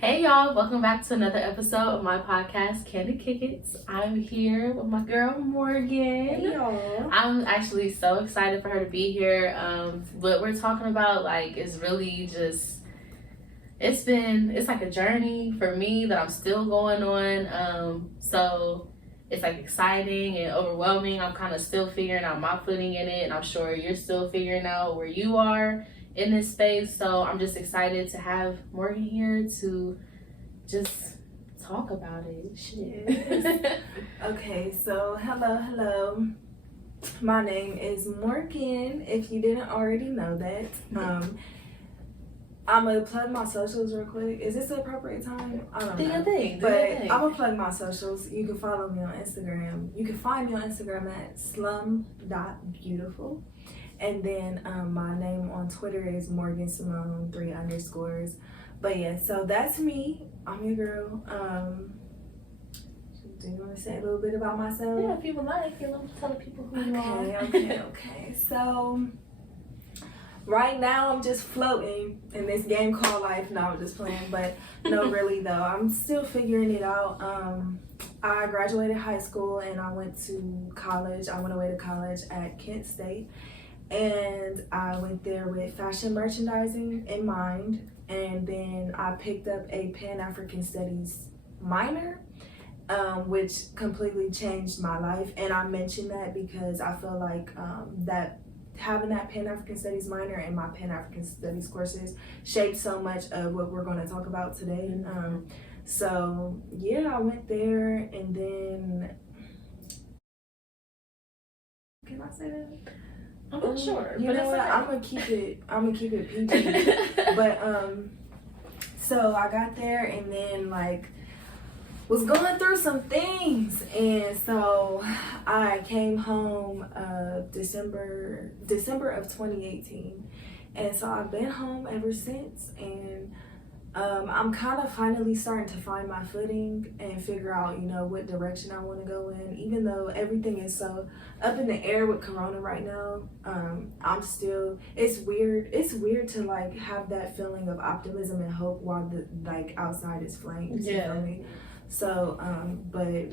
Hey y'all, welcome back to another episode of my podcast, Candid. I'm here with my girl Morgan. Hey y'all. I'm actually so excited for her to be here. What we're talking about is really just it's like a journey for me that I'm still going on. So it's like exciting and overwhelming. I'm kind of still figuring out my footing in it, and I'm sure you're still figuring out where you are in this space. So I'm just excited to have Morgan here to just talk about it. Shit. Okay, so hello. My name is Morgan, if you didn't already know that. I'm gonna plug my socials real quick. Is this the appropriate time? I don't know. Do your thing. I'm gonna plug my socials. You can follow me on Instagram. You can find me on Instagram at slum.beautiful. And then my name on Twitter is Morgan Simone 3_. But yeah, so that's me. I'm your girl. Do you want to say a little bit about myself? Yeah, if you would like, you know, tell the people who you are. Okay. So right now I'm just floating in this game called life. No, I'm just playing, but no, really though, I'm still figuring it out. I graduated high school and I went to college. I went away to college at Kent State. And I went there with fashion merchandising in mind, and then I picked up a Pan-African Studies minor, which completely changed my life. And I mention that because I feel like that having that Pan-African Studies minor and my Pan-African Studies courses shaped so much of what we're going to talk about today. So yeah, I went there, and then can I say that? I'm not sure. You know what? I'm gonna keep it PG. But so I got there and then was going through some things, and so I came home December of 2018, and so I've been home ever since, and I'm kind of finally starting to find my footing and figure out, what direction I want to go in. Even though everything is so up in the air with Corona right now, I'm still. It's weird. It's weird to have that feeling of optimism and hope while the outside is flames. Yeah. You know what I mean? So, but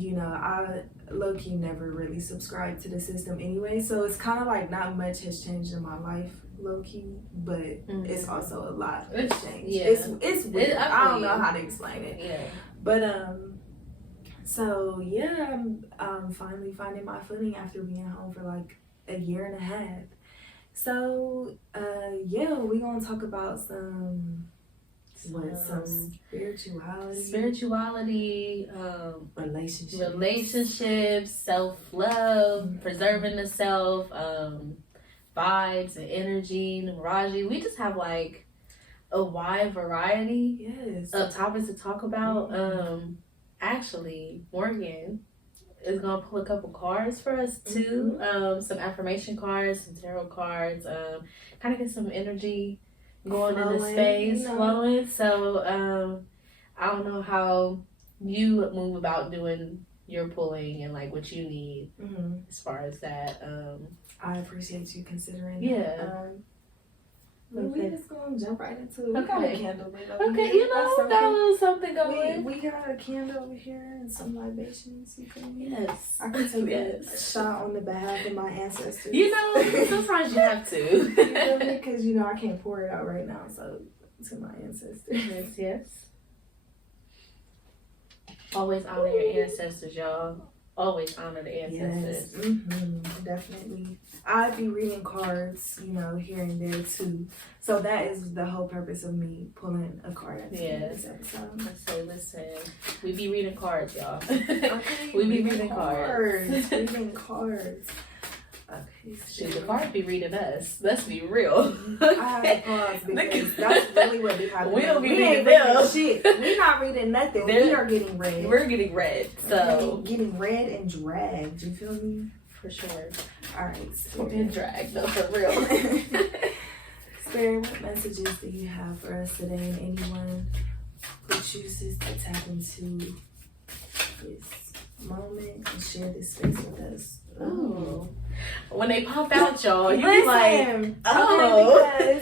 I low-key never really subscribed to the system anyway. So it's kind of not much has changed in my life. Low-key, but it's also a lot has changed. Yeah. It's weird. I don't know how to explain it. Yeah. But so yeah, I'm finally finding my footing after being home for a year and a half. So yeah, we're gonna talk about some spirituality, relationships, self-love, preserving the self, vibes and energy, numerology. We just have a wide variety of topics to talk about. Actually, Morgan is gonna pull a couple cards for us too. Some affirmation cards, some tarot cards, kind of get some energy going in the space, flowing. So I don't know how you move about doing your pulling and what you need as far as that. I appreciate you considering that. We just gonna jump right into it. Okay. We got a candle lit over Okay, here. got a little something going. We got a candle over here and some libations. You feel me? Yes. I can take a shot on the behalf of my ancestors. Sometimes you have to. You feel me? Because I can't pour it out right now. So to my ancestors. Yes. Always honor your ancestors, y'all. Always honor the ancestors. Yes, definitely. I'd be reading cards, here and there too. So that is the whole purpose of me pulling a card at the end of this episode. So listen, we be reading cards, y'all. Okay, we be reading cards. Reading cards. Okay, shoot, the cards be reading us. Let's be real. I have to pause because that's really what be happening. We don't be reading shit. We're not reading nothing. We are getting read. We're getting read. So getting read and dragged. You feel me? For sure. Alright. We're being dragged though, for real. Spirit, what messages do you have for us today, and anyone who chooses to tap into this moment and share this space with us? Ooh. When they pop out, y'all, you be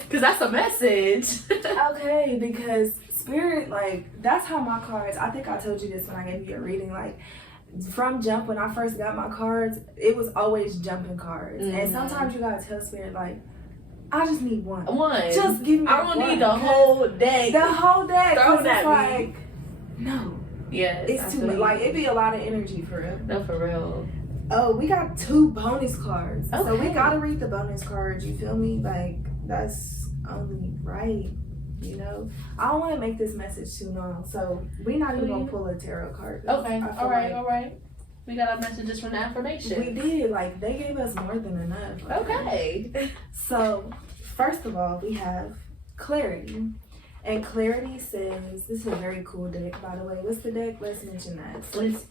because that's a message. Okay, because Spirit, like, that's how my cards, I think I told you this when I gave you a reading, like, from jump, when I first got my cards, it was always jumping cards. And sometimes you gotta tell Spirit, like, I just need one. Just give me I don't need the whole deck. The whole deck. Throw that like, no. Yes. It's too much. Like, it'd be a lot of energy for real. No, for real. Oh, we got 2 bonus cards. Okay. So we gotta read the bonus cards, you feel me? Like, that's only right. You know, I don't want to make this message too long, so we're not even gonna pull a tarot card. Okay, all right. We got our messages from the affirmation. We did, like, they gave us more than enough. Okay. So, first of all, we have Clarity. And Clarity says, this is a very cool deck, by the way. What's the deck? Let's mention that. It's,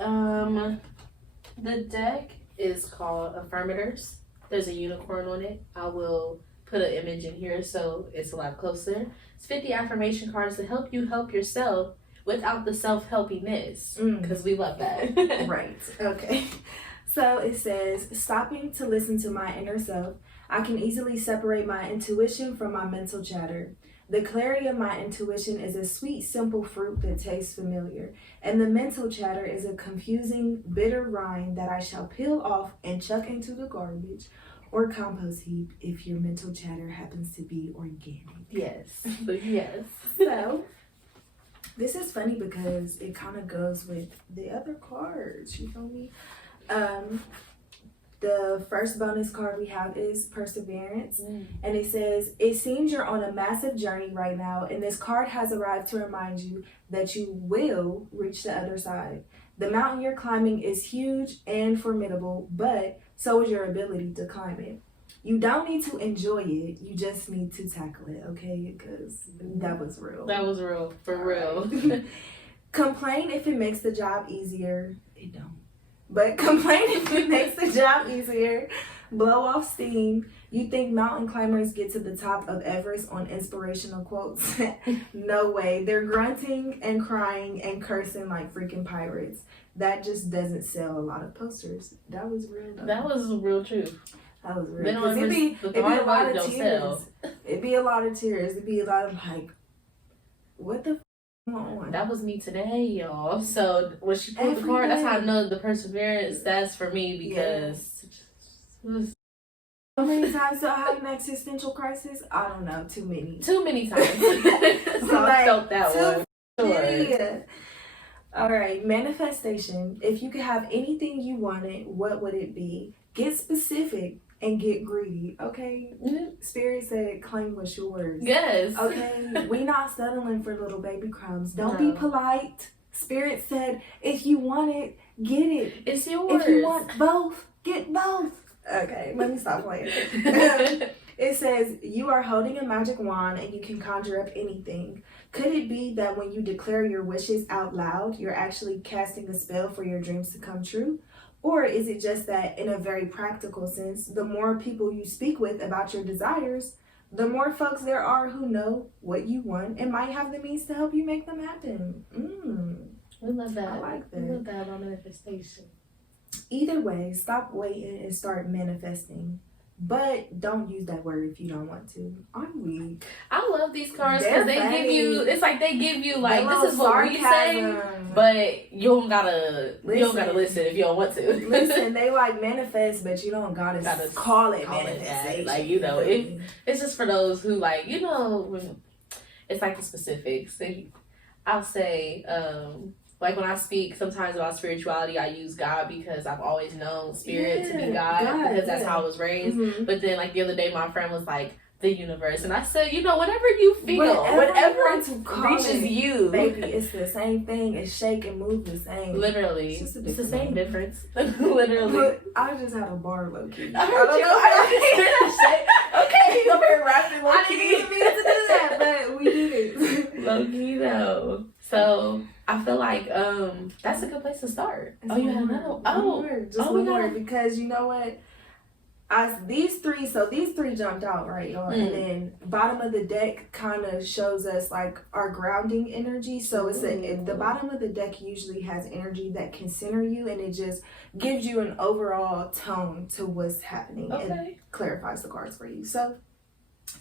the deck is called Affirmators. There's a unicorn on it. I will put an image in here so it's a lot closer. It's 50 affirmation cards to help you help yourself without the self-helpiness, because we love that. Right. Okay. So it says, stopping to listen to my inner self, I can easily separate my intuition from my mental chatter. The clarity of my intuition is a sweet, simple fruit that tastes familiar, and the mental chatter is a confusing, bitter rind that I shall peel off and chuck into the garbage or compost heap if your mental chatter happens to be organic. Yes. Yes. So, this is funny because it kind of goes with the other cards, you feel me? The first bonus card we have is Perseverance, and it says, it seems you're on a massive journey right now, and this card has arrived to remind you that you will reach the other side. The mountain you're climbing is huge and formidable, but so is your ability to climb it. You don't need to enjoy it, you just need to tackle it, okay? Because that was real. That was real, for real. Complain if it makes the job easier. It don't. But complain if it makes the job easier. Blow off steam. You think mountain climbers get to the top of Everest on inspirational quotes? No way. They're grunting and crying and cursing like freaking pirates. That just doesn't sell a lot of posters. That was real though. That was real truth. That was real. Because it'd be a lot of tears. It'd be a lot of tears. It'd be a lot of like, what the on? That was me today, y'all. So when she pulled the card, that's how I know the Perseverance. That's for me because how many times do I have an existential crisis? I don't know. Too many. Too many times. So I felt that one. Sure. All right. Manifestation. If you could have anything you wanted, what would it be? Get specific and get greedy, okay? Spirit said claim what's yours. Yes. Okay? We not settling for little baby crumbs. Don't be polite. Spirit said if you want it, get it. It's yours. If you want both, get both. Okay, let me stop playing. It says you are holding a magic wand and you can conjure up anything. Could it be that when you declare your wishes out loud, you're actually casting a spell for your dreams to come true? Or is it just that in a very practical sense, the more people you speak with about your desires, the more folks there are who know what you want and might have the means to help you make them happen. We love that. I like that. We love that about manifestation. Either way, stop waiting and start manifesting. But don't use that word if you don't want to. I'm weak. I love these cards because they give you, it's like they give you like, this is what we say, but you don't gotta listen if you don't want to. Listen, they like manifest, but you don't gotta call it manifestation. Like, you know, it's just for those who like, you know, it's like the specifics. I'll say, like when I speak sometimes about spirituality, I use God because I've always known spirit to be God because that's how I was raised. But then like the other day, my friend was like, the universe. And I said, you know, whatever you feel, whatever reaches you. Baby, it's the same thing. It's shake and move the same. Literally. It's the same difference. Literally. But I just had a bar low key. I heard you. Okay, I'm here rapping low key. I didn't even mean to do that, but we did it. Low key though. So I feel like that's a good place to start. Just one more because you know what? These three jumped out, right? And then bottom of the deck kind of shows us like our grounding energy. So it's the bottom of the deck usually has energy that can center you, and it just gives you an overall tone to what's happening and clarifies the cards for you. So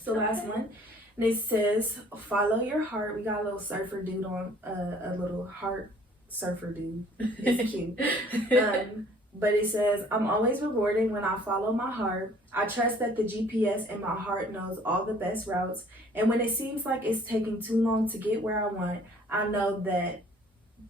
last one, And it says, follow your heart. We got a little surfer dude on, a little heart surfer dude. It's cute. But it says, I'm always rewarded when I follow my heart. I trust that the GPS in my heart knows all the best routes. And when it seems like it's taking too long to get where I want, I know that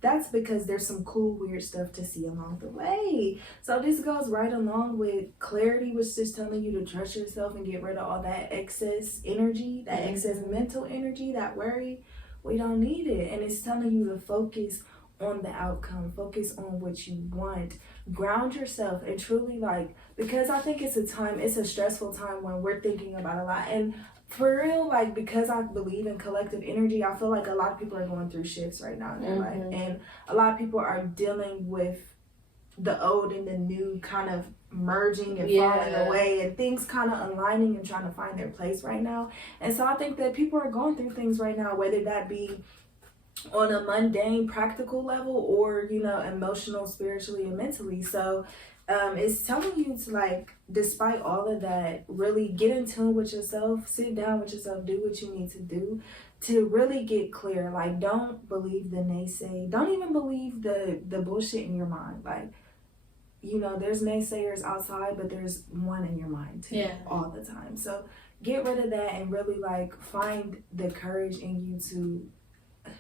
that's because there's some cool, weird stuff to see along the way. So this goes right along with clarity, which is telling you to trust yourself and get rid of all that excess energy, that excess mental energy, that worry. We don't need it. And it's telling you to focus on the outcome, focus on what you want, ground yourself, and truly, like, because I think it's a stressful time when we're thinking about a lot. And for real, like, because I believe in collective energy, I feel like a lot of people are going through shifts right now in their life, and a lot of people are dealing with the old and the new kind of merging and falling away, and things kind of aligning and trying to find their place right now. And so I think that people are going through things right now, whether that be on a mundane practical level or, you know, emotional, spiritually, and mentally. So it's telling you to, like, despite all of that, really get in tune with yourself, sit down with yourself, do what you need to do to really get clear. Like, don't believe the naysay, don't even believe the bullshit in your mind. Like, you know, there's naysayers outside, but there's one in your mind too, all the time. So get rid of that and really, like, find the courage in you to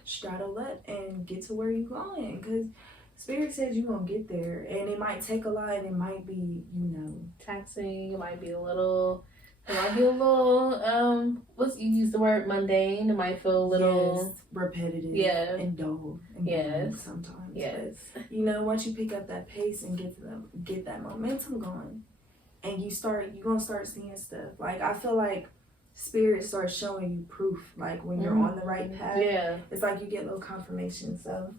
straddle up and get to where you're going, because Spirit says you're gonna get there, and it might take a lot, and it might be, you know, taxing. It might be a little what's, you use the word mundane. It might feel a little repetitive, and dull, and sometimes. But, you know, once you pick up that pace and get that momentum going, and you're gonna start seeing stuff. Like, I feel like Spirit starts showing you proof, like when you're on the right path. It's like you get little confirmation. So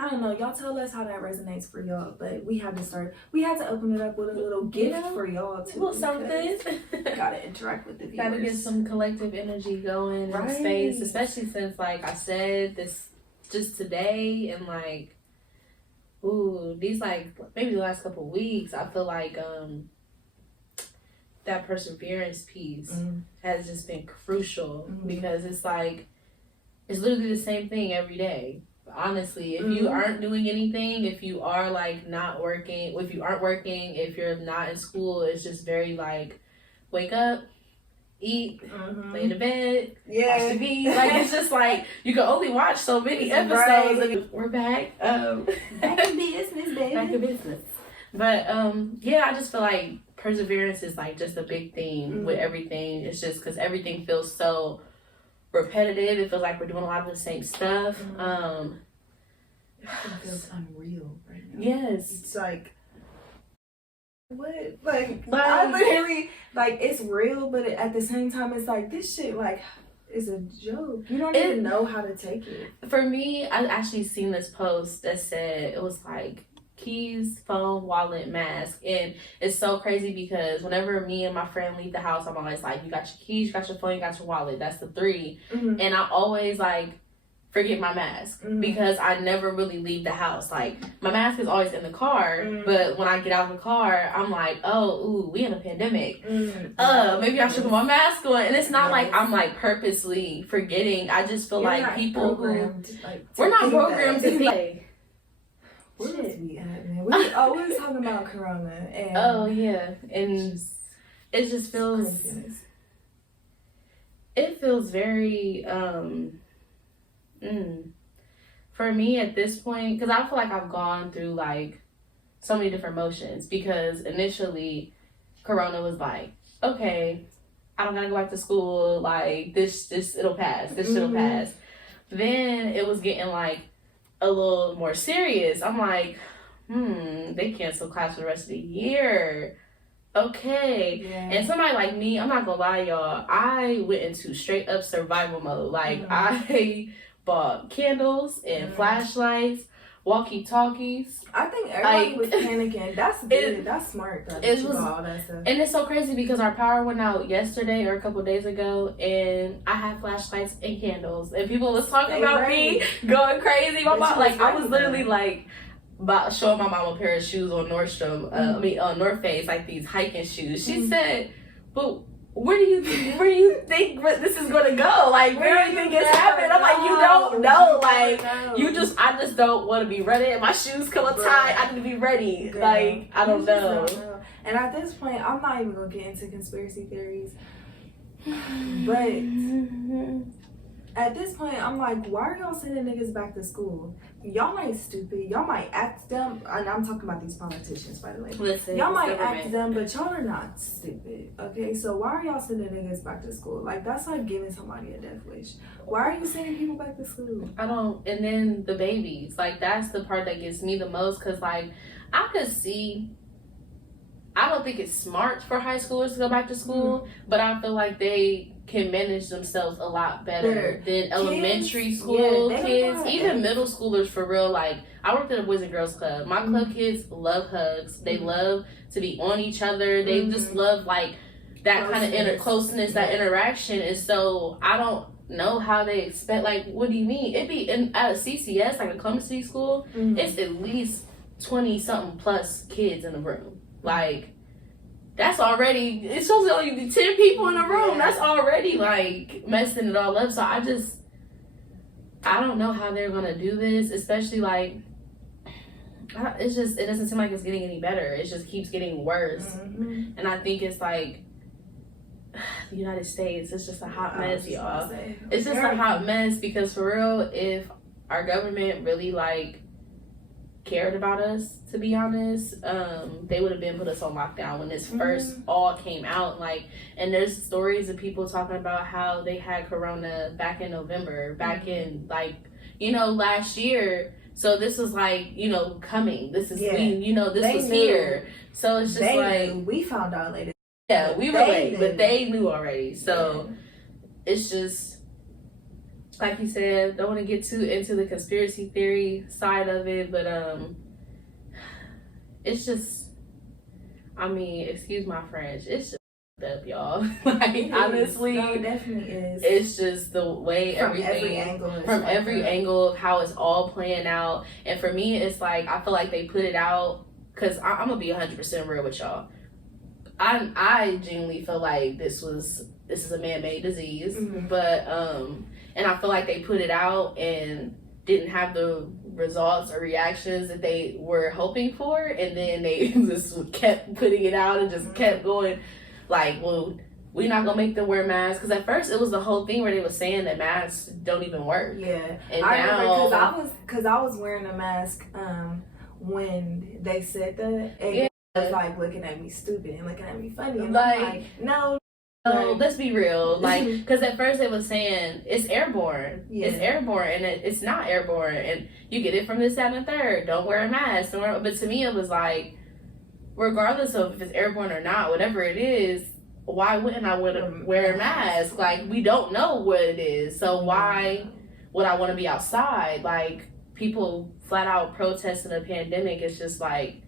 I don't know, y'all tell us how that resonates for y'all, but we had to open it up with a little gift for y'all too. A little something. Gotta interact with the viewers. Gotta get some collective energy going in the space, especially since, like I said, this just today and, like, these, like, maybe the last couple of weeks, I feel like that perseverance piece has just been crucial, because it's like, it's literally the same thing every day. Honestly, if you aren't doing anything, if you are, like, not working, if you aren't working, if you're not in school, it's just very, like, wake up, eat, lay in the bed, watch TV. Like, it's just like, you can only watch so many episodes. We're back. Back in business, baby. Back in business. But, I just feel like perseverance is, like, just a big theme with everything. It's just because everything feels so repetitive. It feels like we're doing a lot of the same stuff. It feels unreal right now. Yes. It's like, what? Like, I literally, like, it's real, but at the same time, it's like, this shit, like, is a joke. You don't even know how to take it. For me, I actually seen this post that said, it was like, keys, phone, wallet, mask. And it's so crazy because whenever me and my friend leave the house, I'm always like, you got your keys, you got your phone, you got your wallet. That's the 3. And I always, like, forget my mask because I never really leave the house. Like, my mask is always in the car, but when I get out of the car, I'm like, we in a pandemic. Maybe I should put my mask on. And it's not like I'm, like, purposely forgetting. I just feel like people who, like, we're not programmed to think. Where was we at, man? We were talking about Corona. And and it just feels, it feels very, for me at this point, because I feel like I've gone through, like, so many different motions, because initially Corona was like, okay, I don't gotta go back to school, like, this it'll pass, this shit'll pass. Then it was getting, like, a little more serious. I'm like, they canceled class for the rest of the year. Okay. And somebody like me, I'm not gonna lie, y'all, I went into straight up survival mode. Like, I bought candles and flashlights, walkie-talkies. I think everybody was panicking. That's good. That's smart. All that stuff. And it's so crazy because our power went out yesterday or a couple days ago, and I had flashlights and candles, and people was talking about me going crazy. My mom, like, I was literally like showing my mom a pair of shoes on Nordstrom, on North Face, like these hiking shoes. She said, "But where do you think this is gonna go? Like, where do you think it's happening? I'm like, you don't know. Like, I just don't want to be ready. And my shoes come untied. I need to be ready. Girl, like, I don't know. And at this point, I'm not even gonna get into conspiracy theories. But at this point, I'm like, why are y'all sending niggas back to school? Y'all ain't stupid. Y'all might act dumb. And I'm talking about these politicians, by the way. Listen, y'all might act dumb, but y'all are not stupid. Okay, so why are y'all sending niggas back to school? Like, that's like giving somebody a death wish. Why are you sending people back to school? I don't. And then the babies. Like, that's the part that gets me the most. Because, like, I could see... I don't think it's smart for high schoolers to go back to school, but I feel like they can manage themselves a lot better than elementary school kids, even middle schoolers for real. Like, I worked at a Boys and Girls Club. My club kids love hugs. They love to be on each other. They just love, like, that kind of closeness, that interaction. And so I don't know how they expect, like, what do you mean? It'd be at a CCS, like a Columbus City school, it's at least 20-something plus kids in the room. Like, that's already, it's supposed to only be 10 people in the room. That's already, like, messing it all up. So I don't know how they're going to do this, especially, like, it doesn't seem like it's getting any better. It just keeps getting worse. And I think it's, like, the United States, it's just a hot mess, y'all. It's just a hot mess because, for real, if our government really, like, cared about us, to be honest, they would have been put us on lockdown when this first all came out. Like, and there's stories of people talking about how they had corona back in November, back in, like, you know, last year. So this was like, you know, coming. This is this was here. So it's just like we found out later. Yeah, we were late, but they knew already. So it's just, like you said, don't want to get too into the conspiracy theory side of it, but it's just, I mean, excuse my French, it's just up, y'all. Like, honestly, no, it definitely is. It's just the way from every angle of how it's all playing out. And for me, it's like, I feel like they put it out, because I'm gonna be 100% real with y'all. I genuinely feel like this is a man-made disease, but and I feel like they put it out and didn't have the results or reactions that they were hoping for, and then they just kept putting it out and just kept going, like, well, we're not gonna make them wear masks, because at first it was the whole thing where they were saying that masks don't even work. Yeah, and I remember because I was wearing a mask when they said that, and was like looking at me stupid and looking at me funny, and I'm like, no, let's be real. Like, because at first they was saying it's airborne. It's airborne, and it's not airborne, and you get it from this, that, and the third. Don't wear a mask. But to me, it was like, regardless of if it's airborne or not, whatever it is, why wouldn't I wear a mask? Like, we don't know what it is, so why would I want to be outside? Like, people flat out protesting a pandemic. It's just like,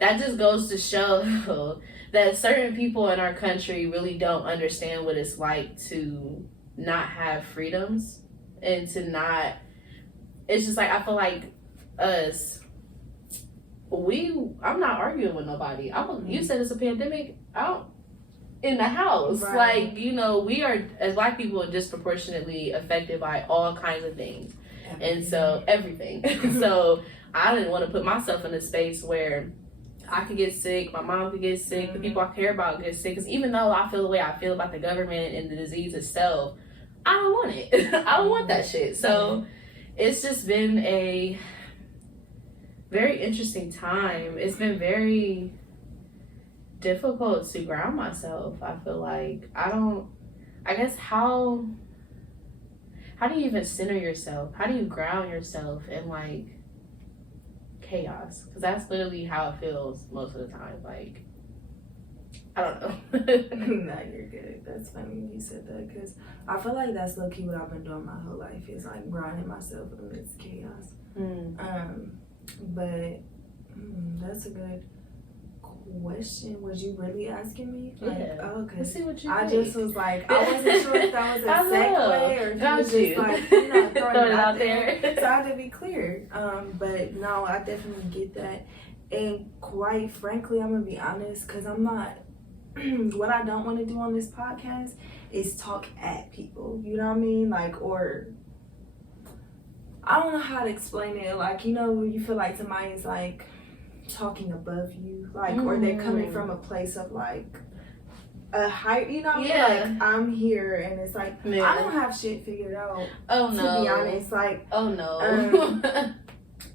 that just goes to show that certain people in our country really don't understand what it's like to not have freedoms and to not, it's just like, I feel like us, I'm not arguing with nobody. You said it's a pandemic, in the house. Right. Like, you know, we are, as Black people, disproportionately affected by all kinds of things. And so, everything. So, I didn't want to put myself in a space where I could get sick, my mom could get sick, the people I care about get sick. Because even though I feel the way I feel about the government and the disease itself, I don't want it. I don't want that shit. So it's just been a very interesting time. It's been very difficult to ground myself. I feel like I guess how do you even center yourself? How do you ground yourself in, like, chaos? Because that's literally how it feels most of the time. Like, I don't know. No, you're good. That's funny you said that, because I feel like that's low-key what I've been doing my whole life, is like grounding myself amidst chaos. But that's a good question. Was you really asking me? Like, okay. Let's see what you I think. Just was like, I wasn't sure if that was a segue or if you was just like, throwing it out there. So I had to be clear. But no, I definitely get that. And quite frankly, I'm gonna be honest, because I'm not what I don't want to do on this podcast is talk at people. You know what I mean? Like, or I don't know how to explain it. Like, you know, you feel like somebody is like talking above you, like, or they're coming from a place of like a high, you know what I mean? Like, I'm here and it's like, I don't have shit figured out. Oh no. To be honest, like, oh no.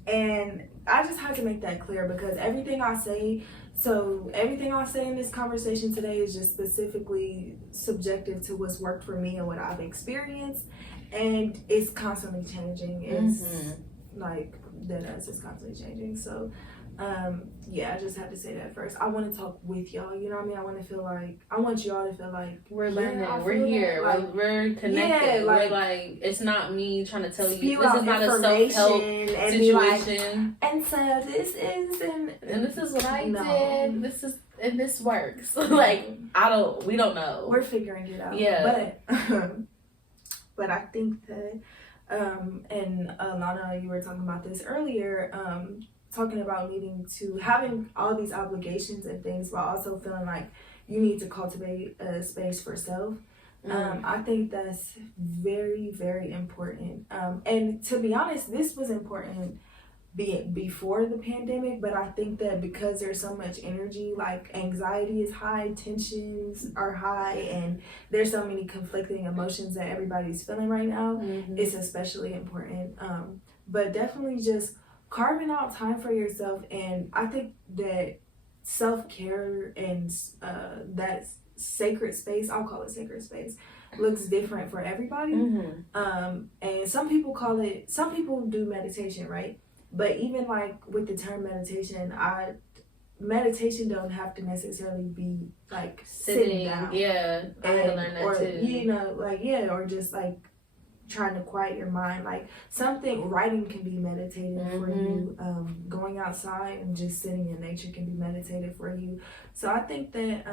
And I just had to make that clear because everything I say in this conversation today is just specifically subjective to what's worked for me and what I've experienced, and it's constantly changing. It's like it's constantly changing. So I just had to say that first. I want to talk with y'all, you know what I mean? I want y'all to feel like we're learning, we're here, like, we're connected. Yeah, like, we're like, it's not me trying to tell you, this is not a self-help situation. Like, and so this is, and this is what I did, this is, and this works. Like, we don't know. We're figuring it out. Yeah. But I think that, and Alana, you were talking about this earlier, talking about having all these obligations and things, but also feeling like you need to cultivate a space for self. I think that's very, very important. And to be honest, this was important before the pandemic, but I think that because there's so much energy, like anxiety is high, tensions are high, and there's so many conflicting emotions that everybody's feeling right now, it's especially important. But definitely just carving out time for yourself, and I think that self-care and that sacred space, I'll call it sacred space, looks different for everybody. And some people do meditation, right? But even like with the term meditation, meditation don't have to necessarily be like sitting down. Yeah, I had to learn that too. You know, like, or just like trying to quiet your mind. Like, writing can be meditative for you. Going outside and just sitting in nature can be meditative for you. So I think that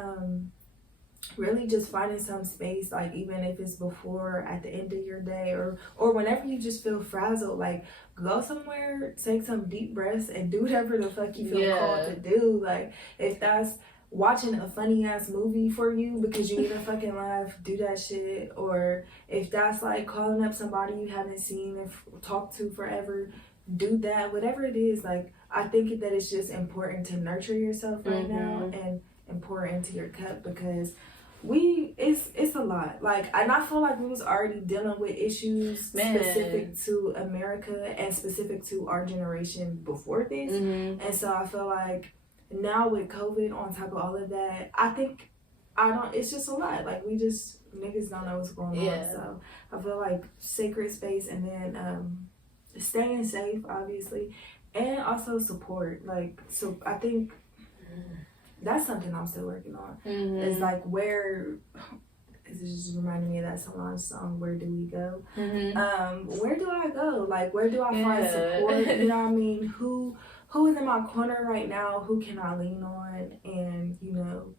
really just finding some space, like even if it's before, at the end of your day, or whenever you just feel frazzled, like go somewhere, take some deep breaths and do whatever the fuck you feel called to do. Like, if that's watching a funny ass movie for you because you need a fucking laugh, do that shit. Or if that's like calling up somebody you haven't seen or talked to forever, do that. Whatever it is, like, I think that it's just important to nurture yourself right now and pour into your cup, because it's a lot. Like, and I feel like we was already dealing with issues specific to America and specific to our generation before this. And so I feel like now with COVID on top of all of that, it's just a lot. Like, niggas don't know what's going on. So I feel like sacred space, and then staying safe, obviously, and also support. Like, so I think that's something I'm still working on. It's like, this just reminded me of that Solange song, Where Do We Go? Where do I go? Like, where do I find support? You know what I mean? Who is in my corner right now? Who can I lean on? And, you know,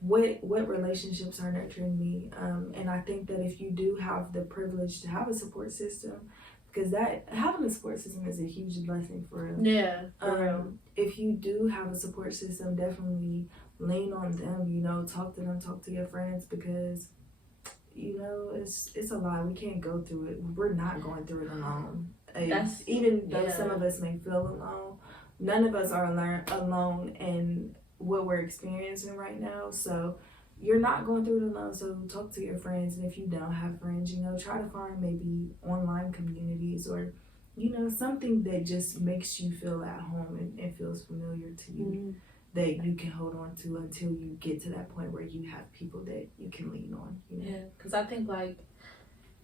what relationships are nurturing me? And I think that if you do have the privilege to have a support system, because having a support system is a huge blessing for real. Yeah, for real. If you do have a support system, definitely lean on them. You know, talk to them, talk to your friends, because, you know, it's a lot. We can't go through it. We're not going through it alone. Even though some of us may feel alone, none of us are alone in what we're experiencing right now. So you're not going through it alone, so talk to your friends. And if you don't have friends, you know, try to find maybe online communities, or, you know, something that just makes you feel at home and feels familiar to you, that you can hold on to until you get to that point where you have people that you can lean on. You know? Yeah, because I think, like,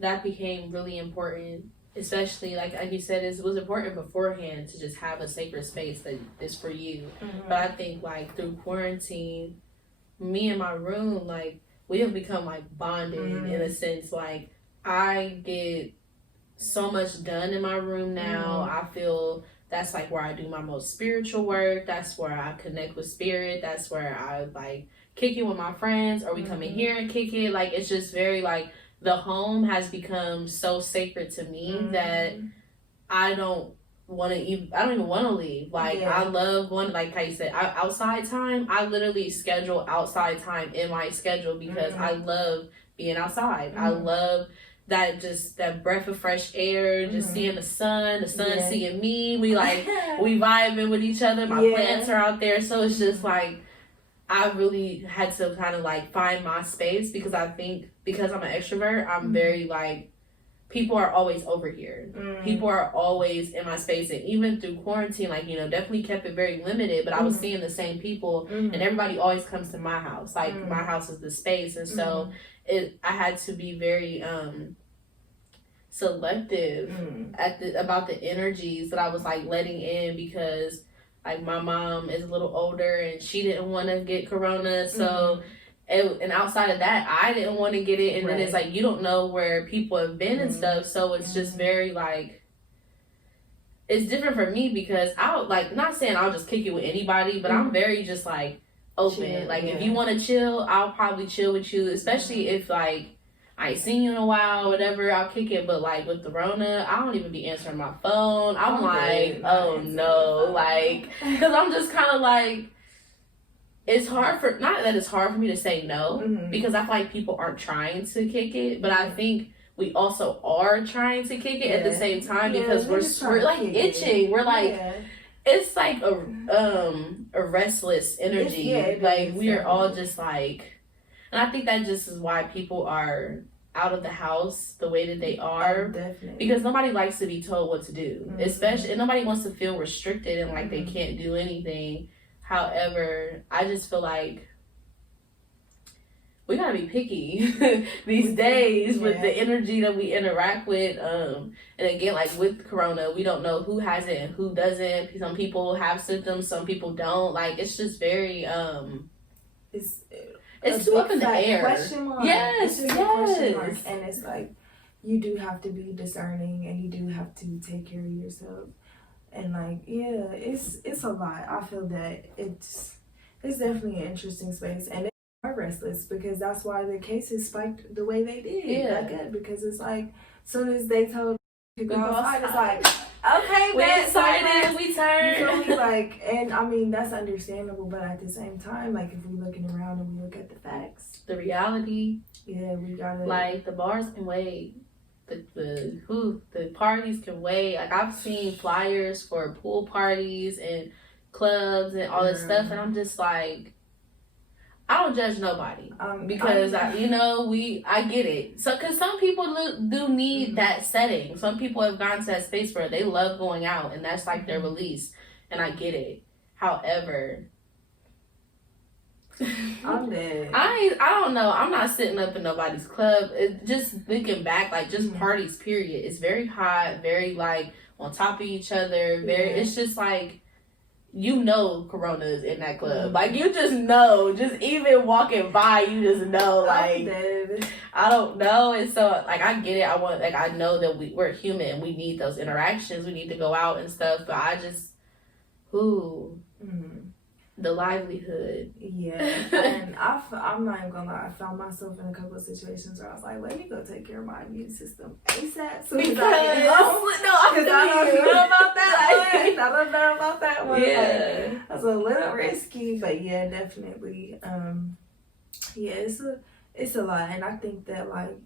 that became really important, especially, like you said, it was important beforehand to just have a sacred space that is for you. But I think, like, through quarantine, me and my room, like, we have become like bonded in a sense. Like, I get so much done in my room now. I feel that's like where I do my most spiritual work. That's where I connect with spirit. That's where I like kick it with my friends, or we come in here and kick it. Like, it's just very like, the home has become so sacred to me that I don't I don't even want to leave. Like, I love going, like how you said, outside time. I literally schedule outside time in my schedule because I love being outside. I love that breath of fresh air, just seeing the sun seeing me. We we vibing with each other. My plants are out there. So it's just like, I really had to kind of like find my space because I think because I'm an extrovert, I'm very like, people are always over here. People are always in my space. And even through quarantine, like, you know, definitely kept it very limited, but I was seeing the same people and everybody always comes to my house. Like, my house is the space. And so I had to be very selective about the energies that I was like letting in because like my mom is a little older and she didn't want to get corona. So and outside of that, I didn't want to get it. And then it's like, you don't know where people have been and stuff. So it's just very like, it's different for me because I'll like, not saying I'll just kick it with anybody, but I'm very just like open. Chill, like if you want to chill, I'll probably chill with you, especially if like I ain't seen you in a while, whatever, I'll kick it. But like with the Rona, I don't even be answering my phone. I'm like, oh no, like, because I'm just kind of like, it's hard for, not that it's hard for me to say no, because I feel like people aren't trying to kick it, but I think we also are trying to kick it at the same time because we're like itching. We're like, it's like a restless energy. Like we are all just like, and I think that just is why people are out of the house the way that they are. Because nobody likes to be told what to do. Especially, and nobody wants to feel restricted and like they can't do anything. However, I just feel like we gotta be picky these days with the energy that we interact with. And again, like with Corona, we don't know who has it and who doesn't. Some people have symptoms, some people don't. Like it's just very it's too up in the air. Question mark. Yes, it's just a question mark. And it's like you do have to be discerning and you do have to take care of yourself. And like, it's a lot. I feel that it's definitely an interesting space, and they are restless because that's why the cases spiked the way they did. That good because it's like, soon as they told to go outside, it's like, okay, we're excited, we turn. You feel me? Like, and I mean that's understandable, but at the same time, like if we're looking around and we look at the facts, the reality, we gotta like the bars can wait. The parties can wait. Like I've seen flyers for pool parties and clubs and all this stuff, and I'm just like, I don't judge nobody because I get it. So because some people do need that setting. Some people have gone to that space where they love going out, and that's like their release, and I get it. However, I'm dead. I don't know. I'm not sitting up in nobody's club. Just thinking back, like just parties. Period. It's very hot, very like on top of each other. Very. It's just like Corona is in that club. Like you just know. Just even walking by, you just know. Like I don't know. And so like I get it. I know that we're human and we need those interactions. We need to go out and stuff. But I just the livelihood. And I'm not even gonna lie, I found myself in a couple of situations where I was like, let me go take care of my immune system ASAP. So because I don't know about that one. I don't know about that one. That's a little risky, but definitely. It's a lot, and I think that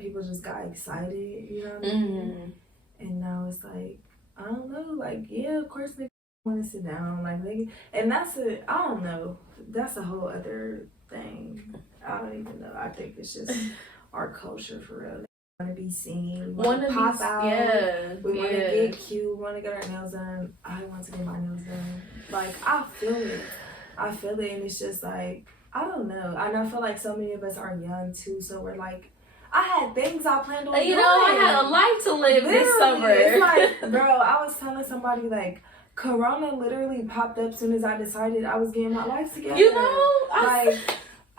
people just got excited, you know what I mean? And now it's like, I don't know, like of course they want to sit down, like and I don't know, that's a whole other thing. I don't even know. I think it's just our culture for real. We want to be seen, we want to pop out, we want to get cute, we want to get our nails done. I want to get my nails done. Like I feel it, and it's just like I don't know. And I feel like so many of us are young too, so we're like, I had things I planned on doing. I had a life to live this summer. It's like, bro, I was telling somebody like, Corona literally popped up as soon as I decided I was getting my life together.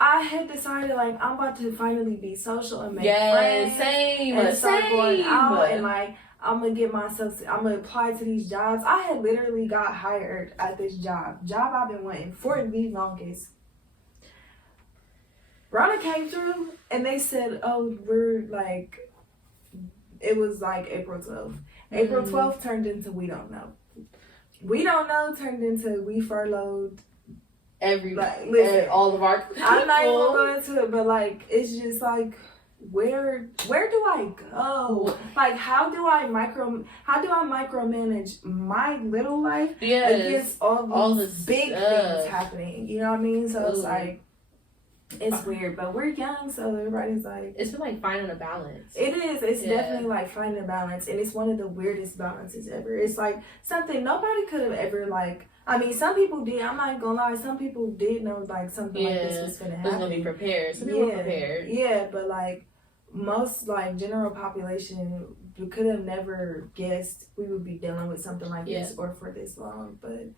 I had decided like I'm about to finally be social and make friends. And start going out and like I'm gonna apply to these jobs. I had literally got hired at this job I've been wanting for the longest. Rona came through and they said, oh, we're like, it was like April 12th. April 12th turned into we don't know. We don't know turned into we furloughed all of our people. I'm not even going into it, but like it's just like where do I go? Like how do I micromanage my little life against all these big things happening? You know what I mean? So it's like it's weird, but we're young, so everybody's like it's been like finding a balance. It is. It's definitely like finding a balance, and it's one of the weirdest balances ever. It's like something nobody could have ever like. I mean, some people did. I'm not gonna lie. Some people did know like something like this was gonna happen. Was gonna be prepared. Some people were prepared. Yeah, but like most like general population, we could have never guessed we would be dealing with something like this or for this long. But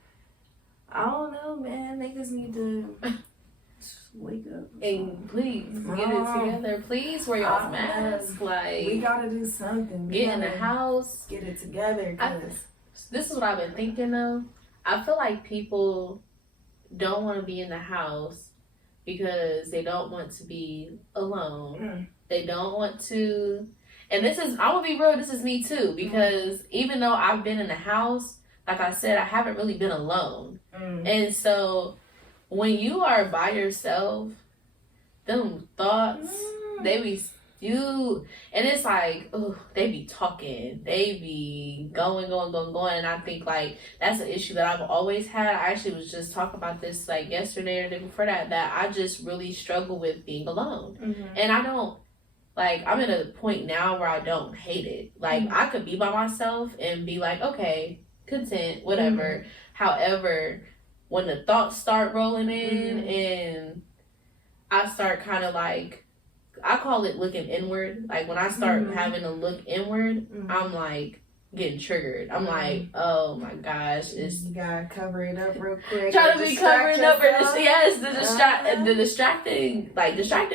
I don't know, man. Niggas need to. Wake up and please get it together. Please wear y'all's mask. Like we gotta do something. Get in the house. Get it together. This is what I've been thinking though. I feel like people don't want to be in the house because they don't want to be alone. They don't want to. And this is, I will be real. This is me too because even though I've been in the house, like I said, I haven't really been alone. And so. When you are by yourself, them thoughts, they be you, and it's like, they be talking, they be going, and I think like that's an issue that I've always had. I actually was just talking about this like yesterday or the day before that I just really struggle with being alone, and I don't like. I'm at a point now where I don't hate it. Like I could be by myself and be like, okay, content, whatever. However. When the thoughts start rolling in and I start kind of like, I call it looking inward. Like when I start having to look inward, I'm like getting triggered. I'm like, oh my gosh. You gotta cover it up real quick. Trying to be covering up. Distracting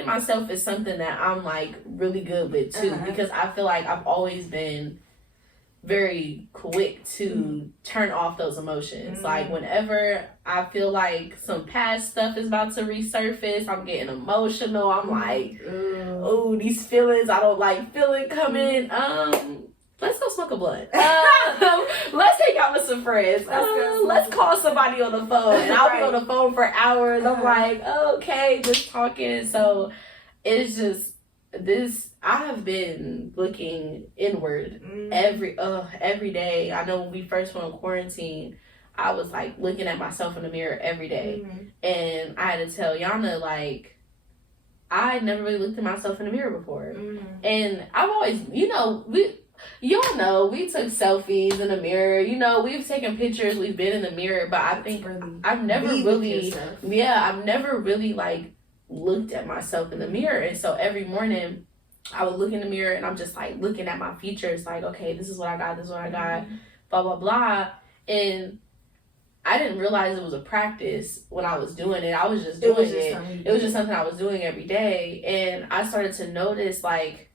myself is something that I'm like really good with too. Because I feel like I've always been very quick to turn off those emotions. Like whenever I feel like some past stuff is about to resurface, I'm getting emotional. I'm like, oh, these feelings, I don't like feeling coming. Let's go smoke a blunt. Let's hang out with some friends. Let's call somebody on the phone. And I'll be on the phone for hours. I'm like, okay, just talking. So it's just this. I have been looking inward every day. I know when we first went on quarantine, I was like looking at myself in the mirror every day. And I had to tell Yana, like, I never really looked at myself in the mirror before. And I've always, y'all know, we took selfies in the mirror. We've taken pictures, we've been in the mirror, but I think I've never really like looked at myself in the mirror. And so every morning I would look in the mirror and I'm just like looking at my features like, okay, this is what I got, blah, blah, blah. And I didn't realize it was a practice when I was doing it. I was just doing it. It was just something I was doing every day. And I started to notice like,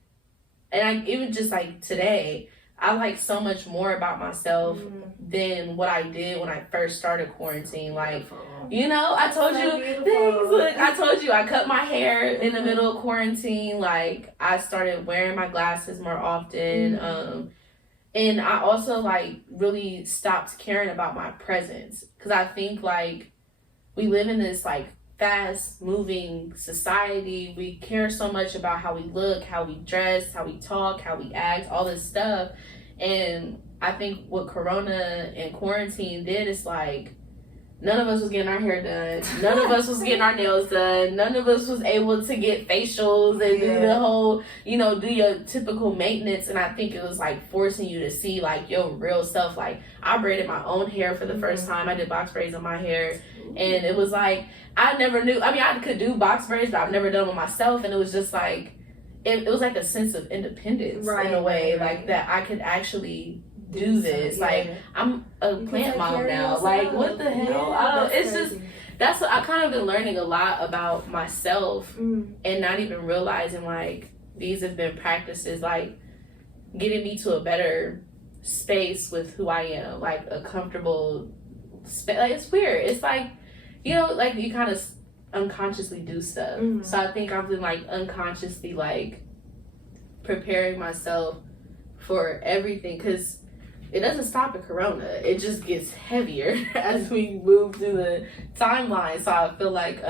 and I even just like today, I like so much more about myself than what I did when I first started quarantine. Like, I told you I cut my hair in the middle of quarantine. Like I started wearing my glasses more often. And I also like really stopped caring about my presence. Cause I think like we live in this like fast moving society. We care so much about how we look, how we dress, how we talk, how we act, all this stuff. And I think what Corona and quarantine did is like, none of us was getting our hair done. None of us was getting our nails done. None of us was able to get facials and do the whole, do your typical maintenance. And I think it was like forcing you to see like your real self. Like I braided my own hair for the first time. I did box braids on my hair. And it was like, I never knew. I mean, I could do box braids, but I've never done them myself. And it was just like, it was like a sense of independence in a way. Like that I could actually do this. Like I'm a plant mom now. Like what the hell? It's just that's what I kind of been learning a lot about myself and not even realizing like these have been practices like getting me to a better space with who I am, like a comfortable space. Like it's weird. It's like like you kind of unconsciously do stuff. So I think I've been like unconsciously like preparing myself for everything because it doesn't stop at Corona. It just gets heavier as we move through the timeline. So I feel like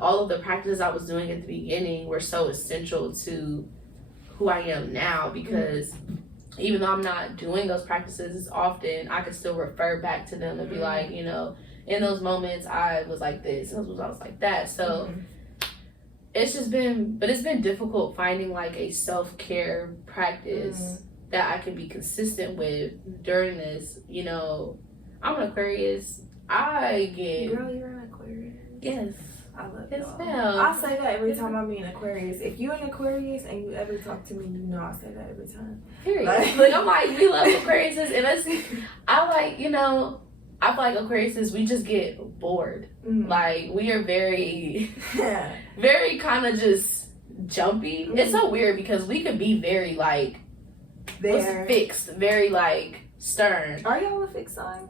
all of the practices I was doing at the beginning were so essential to who I am now, because even though I'm not doing those practices often, I can still refer back to them and be like, you know, in those moments I was like this, in those moments I was like that. So it's just been, but it's been difficult finding like a self-care practice that I can be consistent with during this. You know, I'm an Aquarius. I get... Girl, you're an Aquarius. Yes. I love Yes, y'all. ma'am. I say that every time I'm in Aquarius. If you're an Aquarius and you ever talk to me, you know I say that every time. Period. Like, I'm like, we love Aquariuses, and that's, I like, you know, I feel like Aquariuses, we just get bored. Like, we are very, very kind of just jumpy. It's so weird because we could be very, like, fixed, very, like, stern. Are y'all a fixed sign?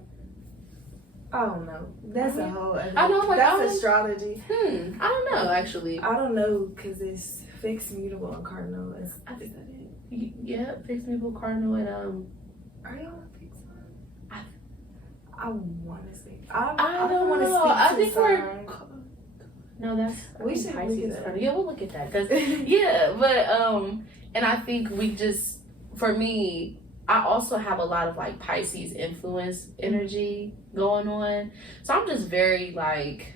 I don't know. That's a whole other... I know, like, that's astrology. I don't know, actually. I don't know, because it's fixed, mutable, and cardinal. Is that it? Yeah, fixed, mutable, cardinal, and Are y'all a fixed sign? I want to say... I don't want to know. speak I to think signs. No, that's... We should look at that. Yeah, we'll look at that. Cause, yeah, but, and I think we just... For me... I also have a lot of like Pisces influence energy going on. So I'm just very like,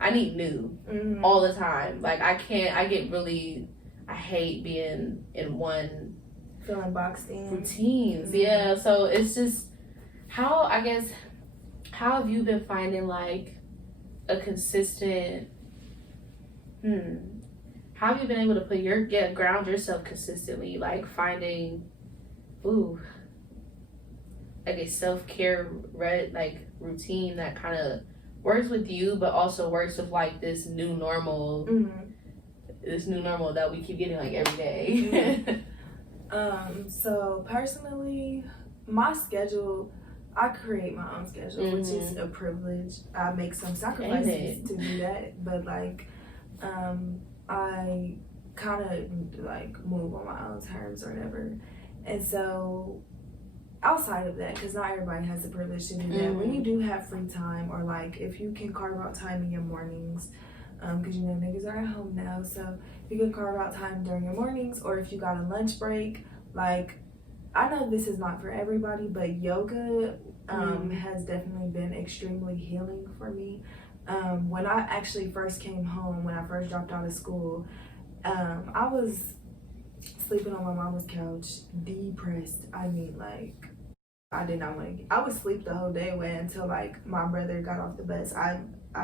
I need new all the time. Like I hate being in one. Feeling boxed in. Routines. Yeah. So it's just, how have you been finding like a consistent, how have you been able to ground yourself consistently, like finding like a self-care routine that kind of works with you, but also works with like this new normal that we keep getting like every day. So personally, my schedule, I create my own schedule, which is a privilege. I make some sacrifices to do that, but like I kind of like move on my own terms or whatever. And so outside of that, because not everybody has the privilege to do that, when you do have free time, or like if you can carve out time in your mornings, because you know niggas are at home now, so if you can carve out time during your mornings, or if you got a lunch break, like I know this is not for everybody, but yoga has definitely been extremely healing for me. When I actually first came home, when I first dropped out of school, I was sleeping on my mama's couch, depressed. I mean, like, I did not want to. I would sleep the whole day away until like my brother got off the bus. I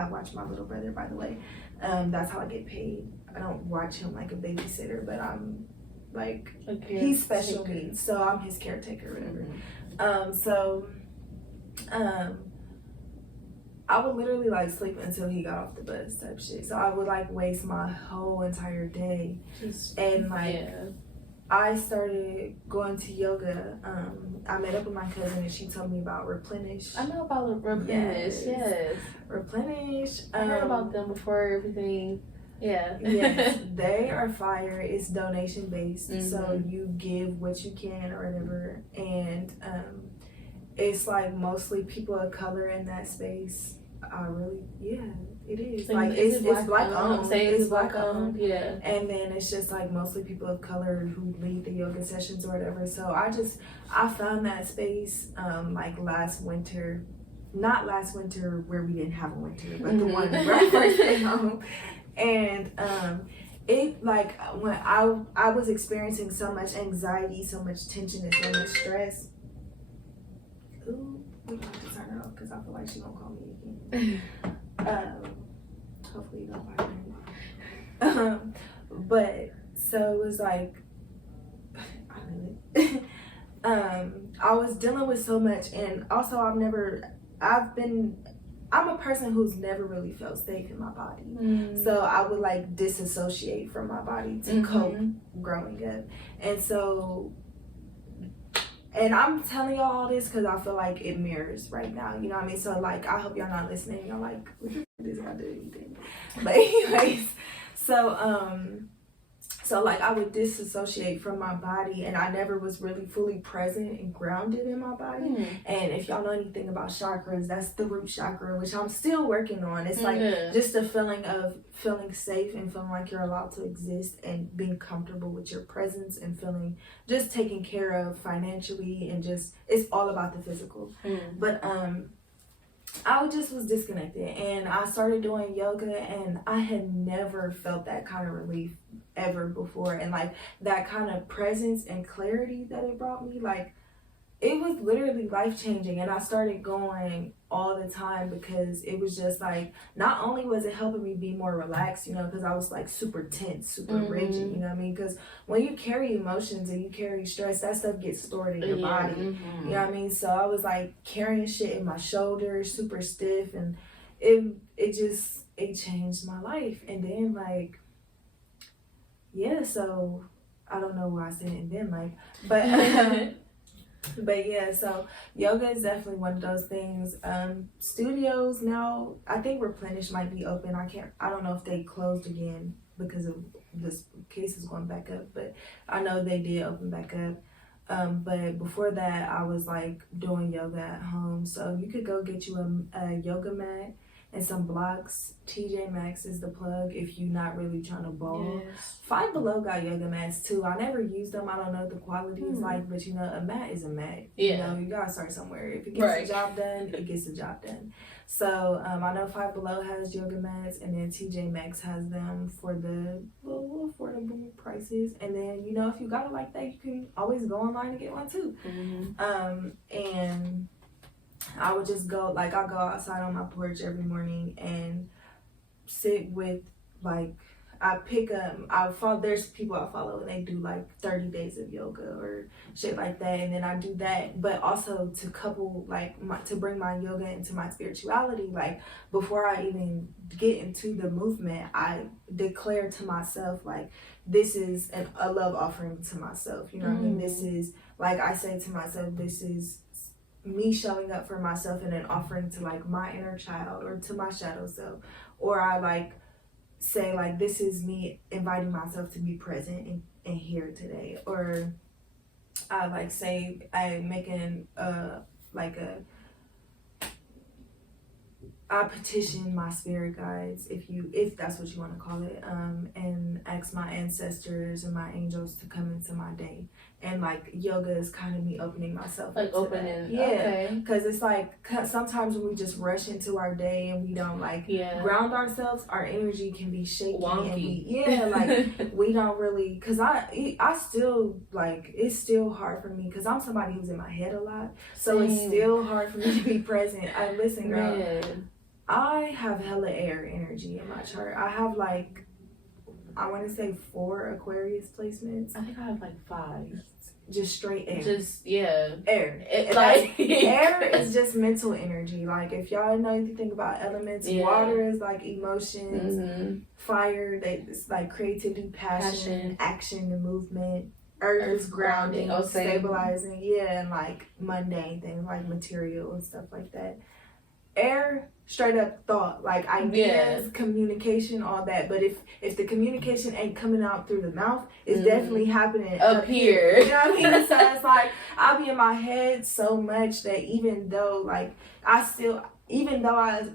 watch my little brother, by the way. That's how I get paid. I don't watch him like a babysitter, but I'm like, he's special needs, so I'm his caretaker or whatever. I would literally like sleep until he got off the bus type shit. So I would like waste my whole entire day. And like I started going to yoga. I met up with my cousin and she told me about Replenish. I know about Replenish, yes. Replenish. I heard about them before everything. Yeah. Yes, they are fire. It's donation based. So you give what you can or whatever. And it's like mostly people of color in that space. It is. So like it's black owned. It's black owned. Yeah. And then it's just like mostly people of color who lead the yoga sessions or whatever. So I found that space like not last winter where we didn't have a winter, but the one where I first came home. And it like when I was experiencing so much anxiety, so much tension, and so much stress. Ooh, we have to turn her off because I feel like she gonna call me again. Hopefully you don't find her. But so it was like I was dealing with so much, and also I'm a person who's never really felt safe in my body. So I would like disassociate from my body to cope growing up. And I'm telling y'all all this because I feel like it mirrors right now. You know what I mean? So like, I hope y'all not listening. Y'all like, what the f*** is gonna do anything? But anyways, so So like I would disassociate from my body, and I never was really fully present and grounded in my body. And if y'all know anything about chakras, that's the root chakra, which I'm still working on. It's like just a feeling of feeling safe and feeling like you're allowed to exist and being comfortable with your presence and feeling just taken care of financially, and just it's all about the physical. But I just was disconnected, and I started doing yoga, and I had never felt that kind of relief ever before, and like that kind of presence and clarity that it brought me, like it was literally life-changing. And I started going all the time because it was just like, not only was it helping me be more relaxed, you know, because I was like super tense, super rigid, you know what I mean? Because when you carry emotions and you carry stress, that stuff gets stored in your body, you know what I mean? So I was like carrying shit in my shoulders, super stiff, and it changed my life. And then like, yeah, so I don't know why I said it and then like, but yeah, so yoga is definitely one of those things. Studios now, I think Replenish might be open. I don't know if they closed again because of this case is going back up, but I know they did open back up. But before that, I was like doing yoga at home. So you could go get you a yoga mat and some blocks. TJ Maxx is the plug if you're not really trying to ball. Five Below got yoga mats too. I never used them. I don't know what the quality is like, but you know, a mat is a mat. You know, you gotta start somewhere. If it gets the job done, it gets the job done. So I know Five Below has yoga mats, and then TJ Maxx has them for the little affordable prices. And then, you know, if you got it like that, you can always go online and get one too. And I would just go, like, I'll go outside on my porch every morning and sit with, like, there's people I follow and they do like 30 days of yoga or shit like that, and then I do that. But also to couple, like, to bring my yoga into my spirituality, like, before I even get into the movement, I declare to myself, like, this is a love offering to myself, you know what I mean? This is, like, I say to myself, this is me showing up for myself and an offering to like my inner child or to my shadow self. Or I like say like, this is me inviting myself to be present and here today. Or I like say I'm making I petition my spirit guides, if that's what you want to call it, and ask my ancestors and my angels to come into my day. And like yoga is kind of me opening myself like up to opening that. Because it's like sometimes when we just rush into our day and we don't like ground ourselves, our energy can be shaky. Wonky. And like we don't really, because I still like, it's still hard for me because I'm somebody who's in my head a lot, so it's still hard for me to be present. Listen, girl, I have hella air energy in my chart. I have like, I want to say 4 Aquarius placements. I think I have like 5. Just straight air. Air. Air is just mental energy. Like, if y'all know anything about elements, water is like emotions. Fire, it's like creativity, passion, action, and movement. Earth is grounding, stabilizing, and like mundane things like material and stuff like that. Air, straight up thought, like ideas, communication, all that. But if the communication ain't coming out through the mouth, it's definitely happening up here. You know what I mean? So it's like, I'll be in my head so much that even though I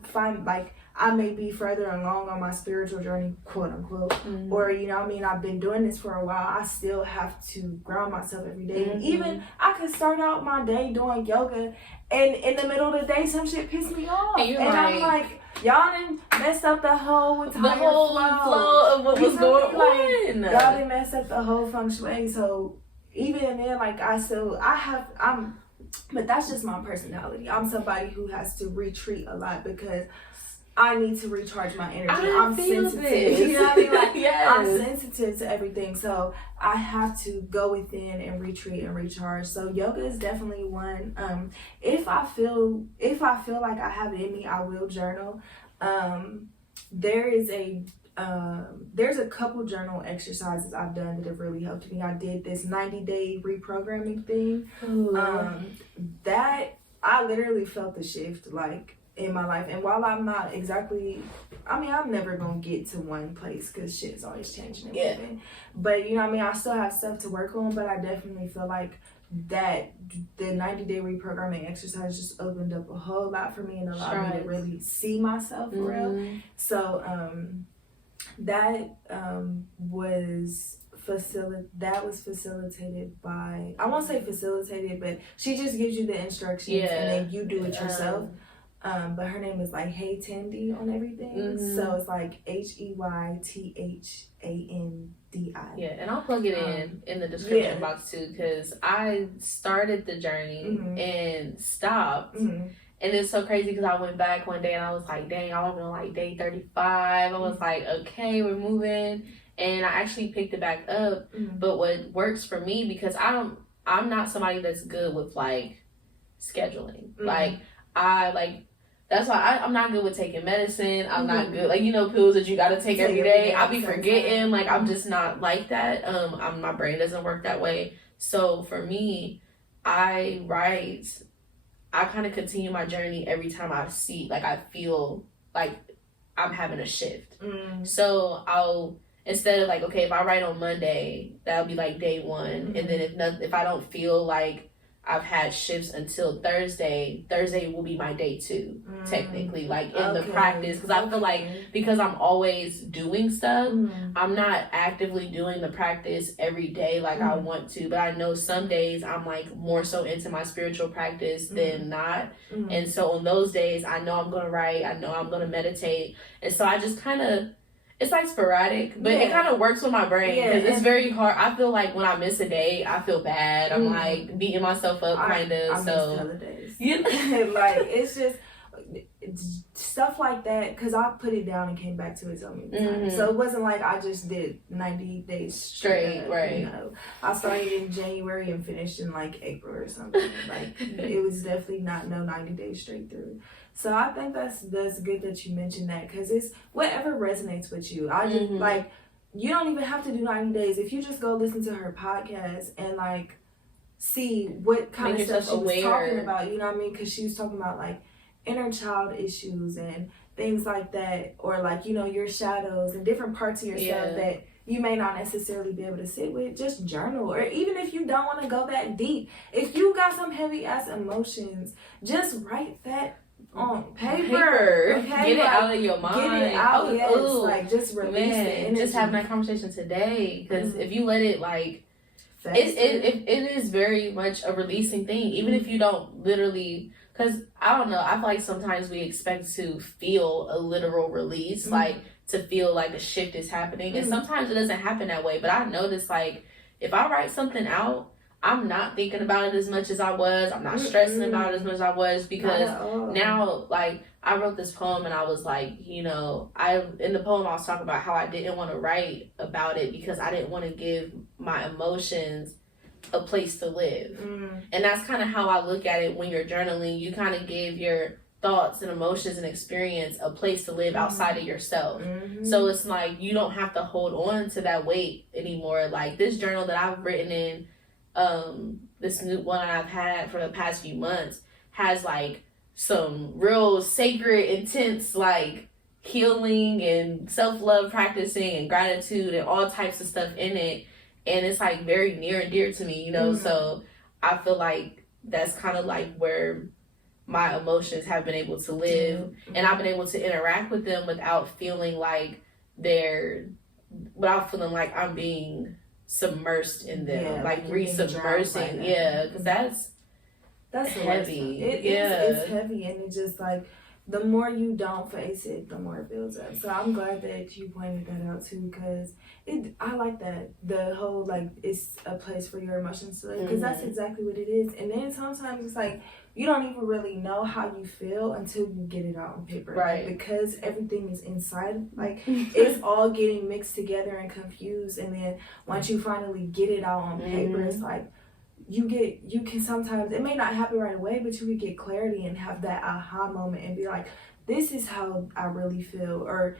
find like I may be further along on my spiritual journey, quote unquote, or, you know what I mean, I've been doing this for a while, I still have to ground myself every day. Even I could start out my day doing yoga, and in the middle of the day, some shit pissed me off. And I'm like, y'all done messed up the whole entire flow of what was going on. Y'all done messed up the whole feng shui. So even then, like, but that's just my personality. I'm somebody who has to retreat a lot because I need to recharge my energy. I'm sensitive. This. You know what I mean? Like, I'm sensitive to everything. So I have to go within and retreat and recharge. So yoga is definitely one. If I feel like I have it in me, I will journal. There's a couple journal exercises I've done that have really helped me. I did this 90-day reprogramming thing. That I literally felt the shift, like, in my life. And while I'm not exactly, I mean, I'm never gonna get to one place because shit's always changing and moving. But you know what I mean, I still have stuff to work on, but I definitely feel like that the 90-day reprogramming exercise just opened up a whole lot for me and allowed me to really see myself for real. So that was facilitated by, I won't say facilitated, but she just gives you the instructions and then you do it yourself. But her name is like Hey Tandy on everything. So it's like HeyThandI. Yeah, and I'll plug it in the description box too, because I started the journey and stopped. And it's so crazy because I went back one day and I was like, dang, I was on like day 35. I was like, okay, we're moving. And I actually picked it back up. But what works for me, because I'm not somebody that's good with like scheduling. That's why I'm not good with taking medicine. I'm not good, like, you know, pills that you gotta take every day. I'll be forgetting. Like, I'm just not like that. My brain doesn't work that way. So for me, I kind of continue my journey every time I feel like I'm having a shift. So instead of like, okay, if I write on Monday, that'll be like day one. And then if I don't feel like I've had shifts until Thursday will be my day 2, technically, like in the practice. Because I feel like because I'm always doing stuff, I'm not actively doing the practice every day like I want to. But I know some days I'm like more so into my spiritual practice than not. And so on those days, I know I'm going to write, I know I'm going to meditate. And so I just kind of, it's like sporadic, but it kind of works with my brain because it's very hard. I feel like when I miss a day, I feel bad. I'm like beating myself up, kind of. I miss holidays. Like it's just stuff like that because I put it down and came back to it so many times. So it wasn't like I just did 90 days straight. Right. You know, I started in January and finished in like April or something. Like it was definitely not no 90 days straight through. So I think that's good that you mentioned that because it's whatever resonates with you. I just like, you don't even have to do 90 days. If you just go listen to her podcast and like see what kind of stuff she was talking about, you know what I mean? Because she was talking about like inner child issues and things like that, or like, you know, your shadows and different parts of yourself that you may not necessarily be able to sit with. Just journal. Or even if you don't want to go that deep, if you got some heavy ass emotions, just write that on paper. Okay? Get it out of your mind. Get it out. Like just release it. Just having that conversation today, because if you let it like it is very much a releasing thing, even if you don't literally, because I don't know, I feel like sometimes we expect to feel a literal release, like to feel like a shift is happening, and sometimes it doesn't happen that way. But I notice like if I write something out, I'm not thinking about it as much as I was. I'm not stressing about it as much as I was, because now, like, I wrote this poem and I was like, you know, in the poem I was talking about how I didn't want to write about it because I didn't want to give my emotions a place to live. And that's kind of how I look at it when you're journaling. You kind of give your thoughts and emotions and experience a place to live outside of yourself. So it's like you don't have to hold on to that weight anymore. Like this journal that I've written in, this new one I've had for the past few months has like some real sacred, intense, like healing and self-love practicing and gratitude and all types of stuff in it. And it's like very near and dear to me, you know? So I feel like that's kind of like where my emotions have been able to live, and I've been able to interact with them without feeling like without feeling like I'm being submersed in them, like re-submersing. Because that's heavy. It's heavy, and it's just like the more you don't face it, the more it builds up. So I'm glad that you pointed that out too, because I like that, the whole like it's a place for your emotions to live, because that's exactly what it is. And then sometimes it's like you don't even really know how you feel until you get it out on paper, right? Like, because everything is inside, like it's all getting mixed together and confused, and then once you finally get it out on paper, it's like you can sometimes, it may not happen right away, but you can get clarity and have that aha moment and be like, this is how I really feel, or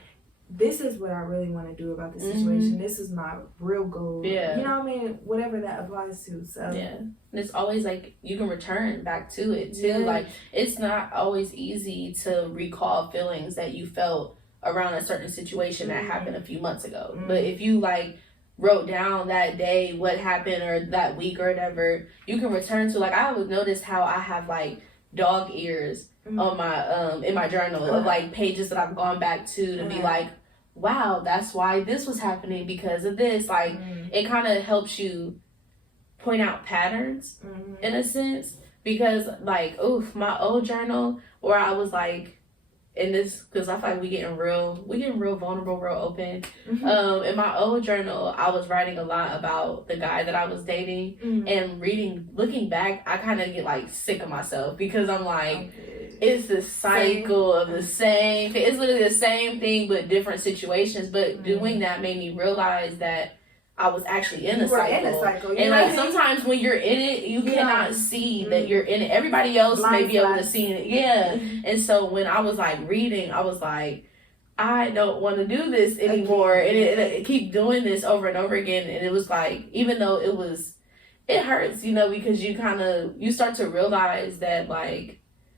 this is what I really want to do about the situation. This is my real goal. You know what I mean? Whatever that applies to. So and it's always like you can return back to it too. Like it's not always easy to recall feelings that you felt around a certain situation that happened a few months ago. But if you like wrote down that day what happened or that week or whatever, you can return to, like, I would notice how I have like dog ears on my in my journal of like pages that I've gone back to be like, wow, that's why this was happening because of this. Like it kind of helps you point out patterns in a sense, because like, oof, my old journal where I was like in this, because I feel like we getting real vulnerable, real open. In my old journal, I was writing a lot about the guy that I was dating, and looking back, I kind of get like sick of myself because I'm like, it's the cycle of the same thing. It's literally the same thing but different situations. But doing that made me realize that I was actually in a cycle. And like sometimes when you're in it, you cannot see that you're in it. Everybody else may be able to see it. Yeah. And so when I was like reading, I was like, I don't want to do this anymore. And it keep doing this over and over again. And it was like, even though it hurts, you know, because you start to realize that like,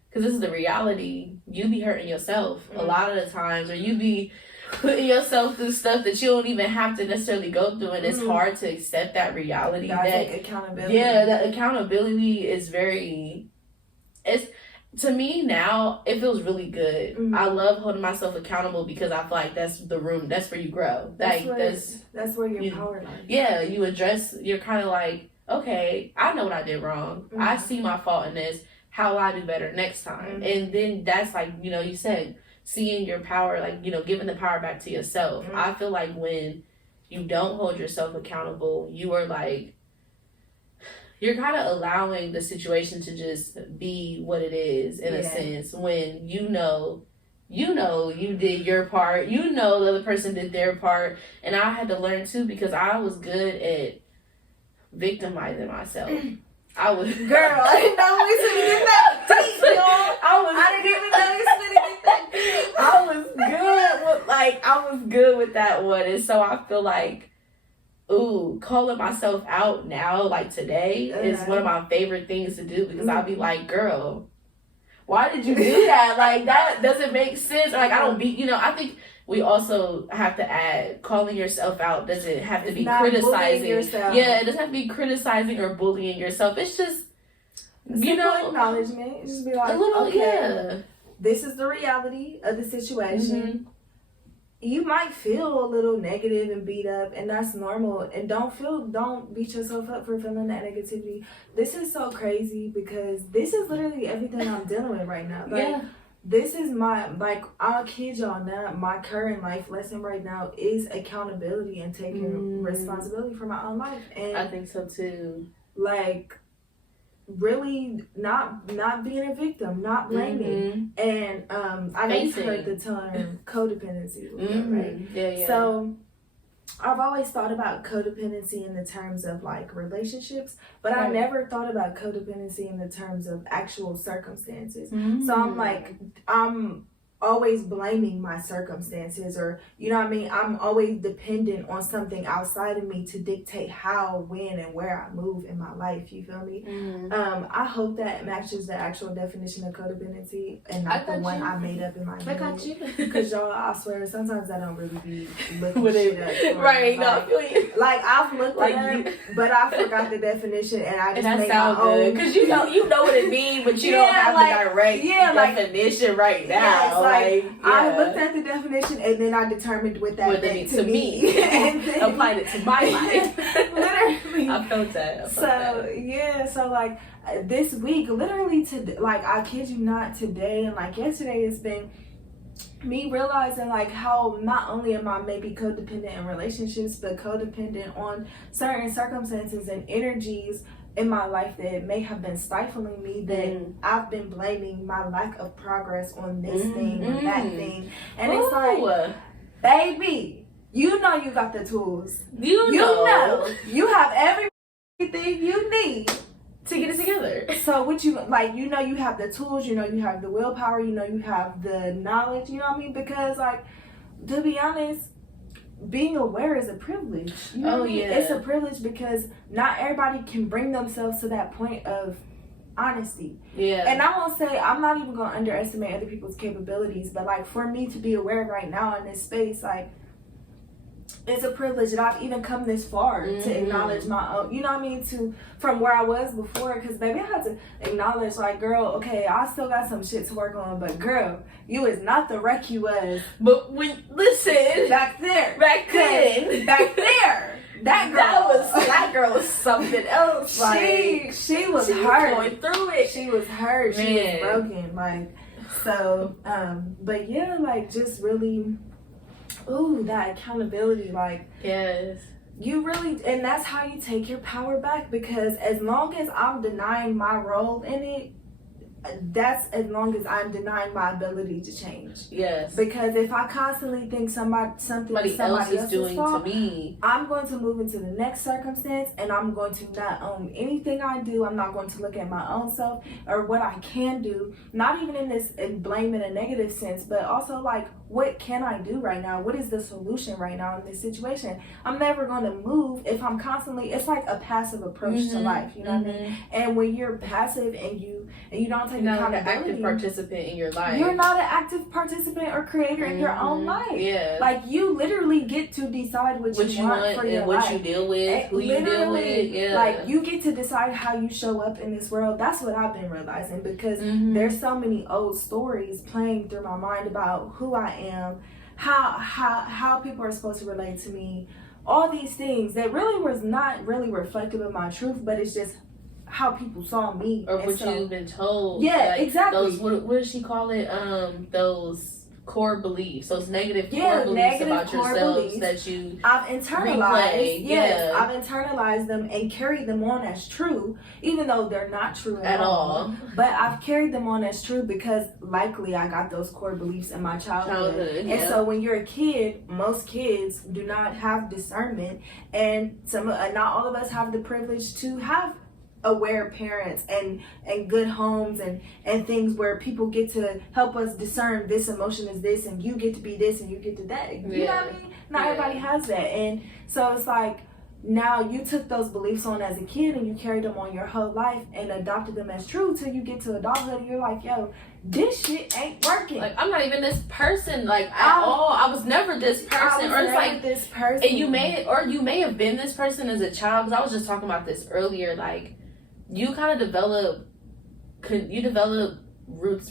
because this is the reality, you be hurting yourself a lot of the times, or you be putting yourself through stuff that you don't even have to necessarily go through, and it's hard to accept that reality. That accountability. Yeah, that accountability is to me now, it feels really good. I love holding myself accountable because I feel like that's where you grow. That's where your power lies. Yeah, you're kind of like, okay, I know what I did wrong. I see my fault in this. How will I do better next time? And then that's like, you know, you said, seeing your power, like, you know, giving the power back to yourself. I feel like when you don't hold yourself accountable, you are like, you're kind of allowing the situation to just be what it is in a sense, when you know you did your part, you know the other person did their part. And I had to learn too, because I was good at victimizing myself. I was, girl, I didn't know we was gonna get that deep, y'all. I didn't even know we was gonna get that deep. I was good with that one. And so I feel like, calling myself out now, like today, is one of my favorite things to do, because I'll be like, girl, why did you do that? Like, that doesn't make sense. Or like, I don't be, you know, I think we also have to add, calling yourself out doesn't have to be criticizing yourself. Yeah, it doesn't have to be criticizing or bullying yourself. It's just, you know, acknowledgement. It's just be like, a little, this is the reality of the situation. You might feel a little negative and beat up, and that's normal. And don't beat yourself up for feeling that negativity. This is so crazy because this is literally everything I'm dealing with right now. Like, this is I'll kid y'all not, my current life lesson right now is accountability and taking responsibility for my own life. And I think so too. Like, really not being a victim, not blaming. And I know you've heard the term codependency, right? Yeah. So I've always thought about codependency in the terms of like relationships, but I never thought about codependency in the terms of actual circumstances. So I'm always blaming my circumstances, or, you know what I mean? I'm always dependent on something outside of me to dictate how, when, and where I move in my life. You feel me? I hope that matches the actual definition of codependency and not the one I made up in my head. I got you. Because y'all, I swear, sometimes I don't really be looking shit up. Right, no, I feel you. Like, I've looked like it up, but I forgot the definition, and I just made my own. Because you know what it means, but you don't have the direct definition right now. I looked at the definition, and then I determined what that meant to me. And then applied it to my life. Literally. I felt that. So like this week, literally I kid you not, today and like yesterday, it's been me realizing like how not only am I maybe codependent in relationships, but codependent on certain circumstances and energies in my life that may have been stifling me, that I've been blaming my lack of progress on this thing or that thing. And it's like, baby, you know you got the tools. You know you have everything you need to get it together. So what you like, you know you have the tools, you know you have the willpower, you know you have the knowledge, you know what I mean? Because like, to be honest, being aware is a privilege. You know what I mean? It's a privilege because not everybody can bring themselves to that point of, honesty. Yeah. And I won't say, I'm not even going to underestimate other people's capabilities, but like for me to be aware right now in this space, like it's a privilege that I've even come this far to acknowledge my own, you know what I mean, to from where I was before, because baby, I had to acknowledge, like, girl, okay, I still got some shit to work on, but girl, you is not the wreck you was. But when, listen, back then, that girl was something else. Like, she was hurt. Going through it. She was hurt. Man. She was broken. Like, so, but yeah, like, just really, ooh, that accountability, like, yes. You really, and that's how you take your power back, because as long as I'm denying my role in it, that's as long as I'm denying my ability to change. Yes. Because if I constantly think somebody else is doing fault, to me, I'm going to move into the next circumstance, and I'm going to not own anything I do. I'm not going to look at my own self or what I can do, not even in blame in a negative sense, but also like, what can I do right now? What is the solution right now in this situation? I'm never going to move if I'm constantly, it's like a passive approach to life, you know what I mean? And when you're passive and you don't take accountability, an active participant in your life. You're not an active participant or creator in your own life. Yeah. Like, you literally get to decide what you want for your what life. you deal with, who you deal with. Yeah. Like, you get to decide how you show up in this world. That's what I've been realizing, because there's so many old stories playing through my mind about who I am, how people are supposed to relate to me, all these things that really was not really reflective of my truth, but it's just how people saw me or what you've been told. Yeah, like exactly. Those, what does she call it? Those core beliefs, those negative core beliefs about yourselves that you I've internalized. Replay. Yeah. I've internalized them and carried them on as true, even though they're not true at all. But I've carried them on as true because likely I got those core beliefs in my childhood. And so when you're a kid, most kids do not have discernment, and not all of us have the privilege to have aware parents and good homes and things where people get to help us discern this emotion is this, and you get to be this and you get to that. You know what I mean? Not everybody has that. And so it's like, now you took those beliefs on as a kid and you carried them on your whole life and adopted them as true till you get to adulthood and you're like, yo, this shit ain't working. Like, I'm not even this person, like, at all. I was never this person. Or it's like this person. And you may have been this person as a child, because I was just talking about this earlier. Like, you kind of develop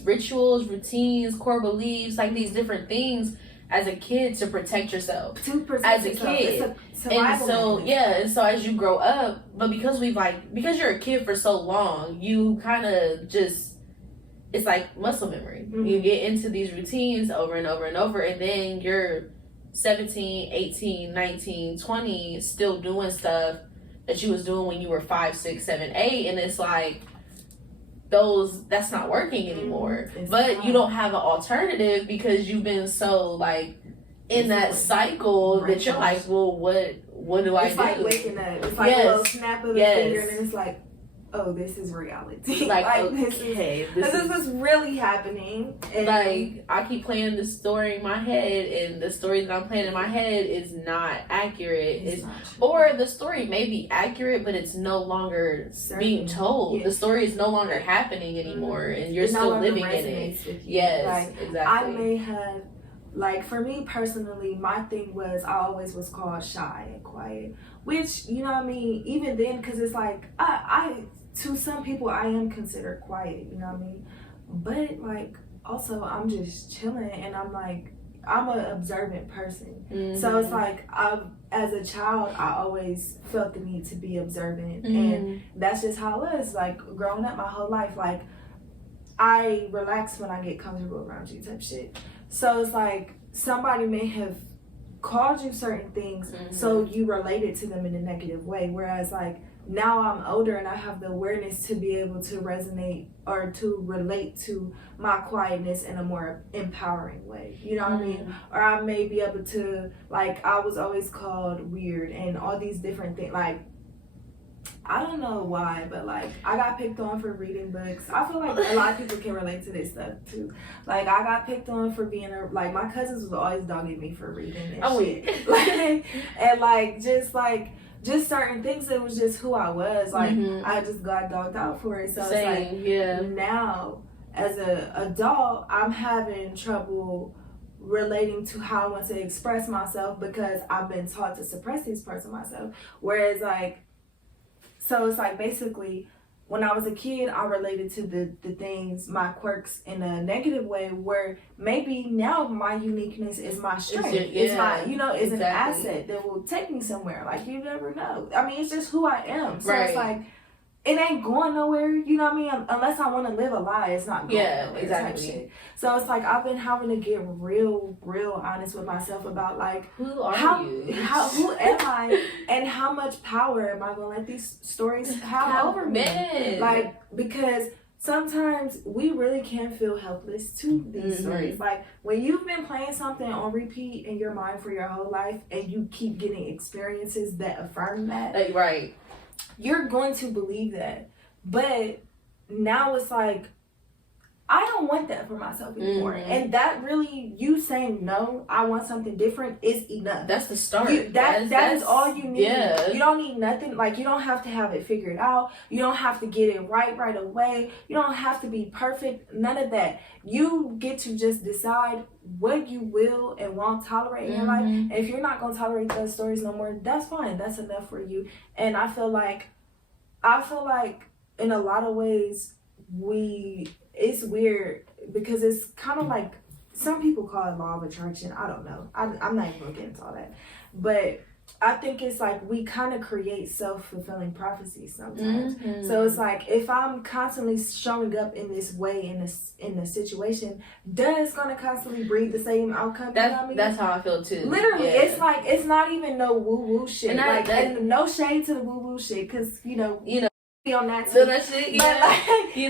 rituals, routines, core beliefs, like these different things as a kid to protect yourself. As a kid. And so as you grow up, but because you're a kid for so long, you kind of just, it's like muscle memory. You get into these routines over and over and over, and then you're 17, 18, 19, 20, still doing stuff that you was doing when you were 5, 6, 7, 8, and it's like that's not working anymore. But you don't have an alternative because you've been so like in that cycle that you're like, well, what do I do? It's like waking up. It's like a little snap of the finger, and then it's like, oh, this is reality. Like okay, this is really happening. And like, I keep playing the story in my head, and the story that I'm playing in my head is not accurate. Or the story may be accurate, but it's no longer being told. Yeah. The story is no longer happening anymore, and you're still living in it. Yes, like, exactly. I may have, like, for me personally, my thing was I always was called shy and quiet, which, you know what I mean, even then, because it's like, I to some people I am considered quiet, you know what I mean, but like, also I'm just chilling, and I'm like, I'm an observant person. So it's like, as a child, I always felt the need to be observant, and that's just how it was. Like, growing up my whole life, like, I relax when I get comfortable around you type shit. So it's like, somebody may have called you certain things, so you related to them in a negative way, whereas like, now I'm older and I have the awareness to be able to resonate or to relate to my quietness in a more empowering way. You know what I mean? Or I may be able to, like, I was always called weird and all these different things. Like, I don't know why, but like, I got picked on for reading books. I feel like a lot of people can relate to this stuff too. Like, I got picked on for being like, my cousins was always dogging me for reading and shit. Like, and like, just like, just certain things. It was just who I was. Like I just got dogged out for it. So it's like now as an adult, I'm having trouble relating to how I want to express myself because I've been taught to suppress these parts of myself. Whereas like, so it's like basically when I was a kid, I related to the things, my quirks in a negative way, where maybe now my uniqueness is my strength. It's my, it's an asset that will take me somewhere. Like, you never know. I mean, it's just who I am. So it's like, it ain't going nowhere, you know what I mean? Unless I want to live a lie, it's not going nowhere. Exactly. So it's like I've been having to get real honest with myself about like who are you? Who am I? And how much power am I gonna let these stories have over me? Like, because sometimes we really can feel helpless to these stories. Like when you've been playing something on repeat in your mind for your whole life and you keep getting experiences that affirm that. You're going to believe that. But now it's like, I don't want that for myself anymore. And that really, you saying no, I want something different is enough. That's the start. That is all you need. You don't need nothing. Like, you don't have to have it figured out. You don't have to get it right away. You don't have to be perfect. None of that. You get to just decide what you will and won't tolerate in your life. And if you're not going to tolerate those stories no more, that's fine. That's enough for you. And I feel like in a lot of ways, it's weird because it's kind of like, some people call it law of attraction. I don't know. I'm not even going to get into all that. But I think it's like we kind of create self-fulfilling prophecies sometimes. So it's like, if I'm constantly showing up in this way in a situation, it's going to constantly breed the same outcome. That's how I feel too. Literally, it's like, it's not even no woo-woo shit. And no shade to the woo-woo shit, because, you know, on that too. That shit,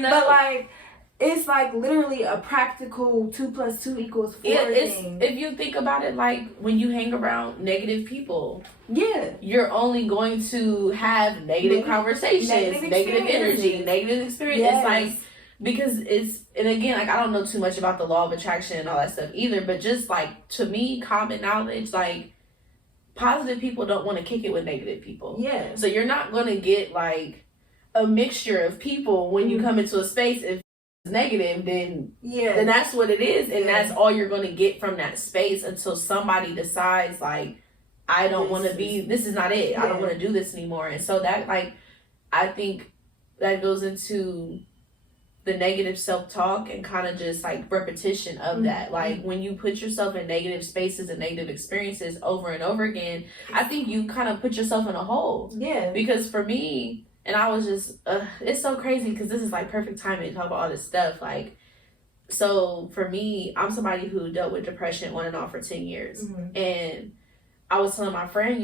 but like, it's like literally a practical 2 + 2 = 4 thing. If you think about it, like when you hang around negative people, you're only going to have negative conversations, negative energy, negative experience. It's like, because and again, like, I don't know too much about the law of attraction and all that stuff either, but just like, to me, common knowledge, like, positive people don't want to kick it with negative people. So you're not going to get like a mixture of people when you come into a space. If it's negative, then that's what it is, and that's all you're going to get from that space until somebody decides, like, I don't want to be, this is not it. I don't want to do this anymore. And so that, like, I think that goes into the negative self-talk and kind of just like repetition of that. Like, when you put yourself in negative spaces and negative experiences over and over again, I think you kind of put yourself in a hole. Because for me, and I was just, it's so crazy because this is like perfect timing to talk about all this stuff. Like, so for me, I'm somebody who dealt with depression on and off for 10 years. And I was telling my friend,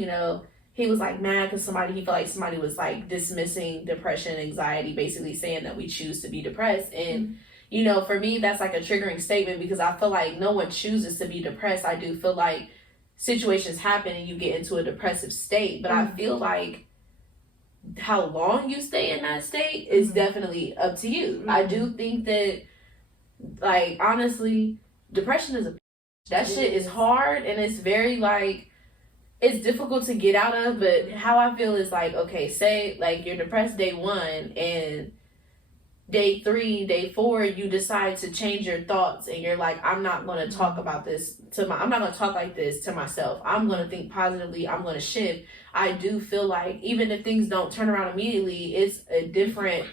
he was like mad because he felt like somebody was like dismissing depression and anxiety, basically saying that we choose to be depressed. And, for me, that's like a triggering statement because I feel like no one chooses to be depressed. I do feel like situations happen and you get into a depressive state, but I feel like how long you stay in that state is definitely up to you. I do think that, like, honestly, depression is that shit is hard, and it's very, like, it's difficult to get out of. But how I feel is like, okay, say like you're depressed day 1 and day 3, day 4, you decide to change your thoughts and you're like, I'm not going to talk about this I'm not going to talk like this to myself. I'm going to think positively. I'm going to shift. I do feel like even if things don't turn around immediately, it's a different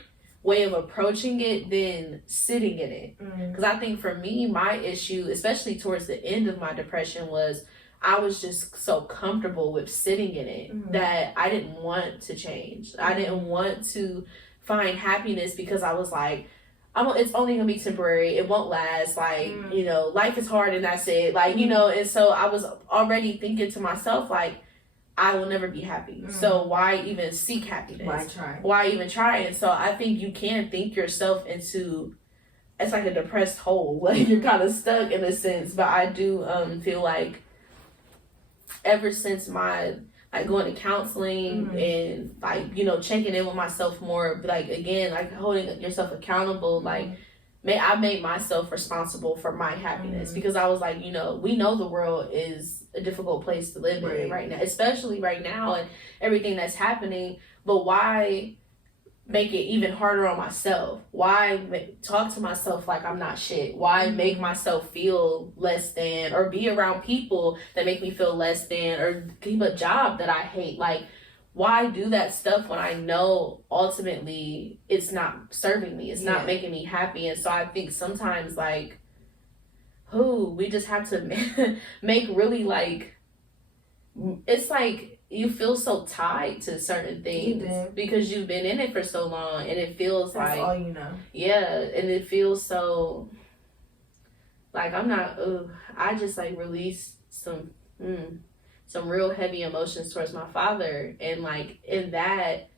way of approaching it than sitting in it. Because I think for me, my issue, especially towards the end of my depression, was I was just so comfortable with sitting in it that I didn't want to change. I didn't want to find happiness because I was like, it's only gonna be temporary. It won't last. Like, life is hard and that's it. Like, and so I was already thinking to myself, like, I will never be happy. So why even seek happiness? Why even try? And so I think you can think yourself into, it's like a depressed hole. Like, you're kind of stuck in a sense. But I do feel like ever since my like going to counseling and like, checking in with myself more, like, again, like holding yourself accountable, like I made myself responsible for my happiness because I was like, you know, we know the world is a difficult place to live in right now, especially right now and everything that's happening. But why make it even harder on myself? Why talk to myself like I'm not shit? Why make myself feel less than, or be around people that make me feel less than, or keep a job that I hate? Like, why do that stuff when I know ultimately it's not serving me? It's not making me happy. And so I think sometimes, like, we just have to make really, like, it's like you feel so tied to certain things because you've been in it for so long, and it feels that's all you know. Yeah, and it feels so like I just like released some real heavy emotions towards my father, and like in that,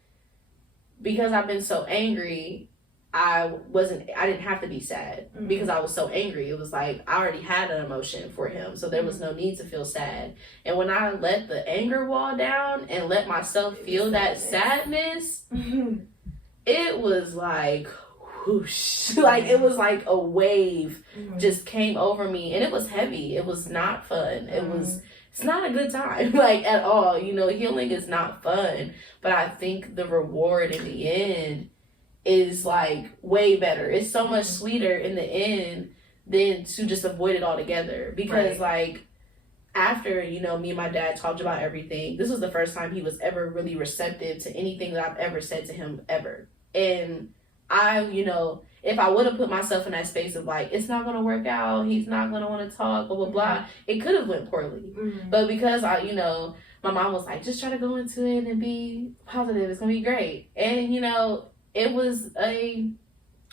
because I've been so angry, I didn't have to be sad because I was so angry. It was like I already had an emotion for him, so there was no need to feel sad. And when I let the anger wall down and let myself feel that sadness, it was like whoosh. Like it was like a wave just came over me, and it was heavy. It was not fun. It's not a good time, like, at all. You know, healing is not fun. But I think the reward in the end is, like, way better. It's so much sweeter in the end than to just avoid it altogether. Because, like, after, you know, me and my dad talked about everything, this was the first time he was ever really receptive to anything that I've ever said to him, ever. And you know, if I would have put myself in that space of like, it's not going to work out, he's not going to want to talk, blah, blah, blah, it could have went poorly. But because you know, my mom was like, just try to go into it and be positive. It's going to be great. And, you know, it was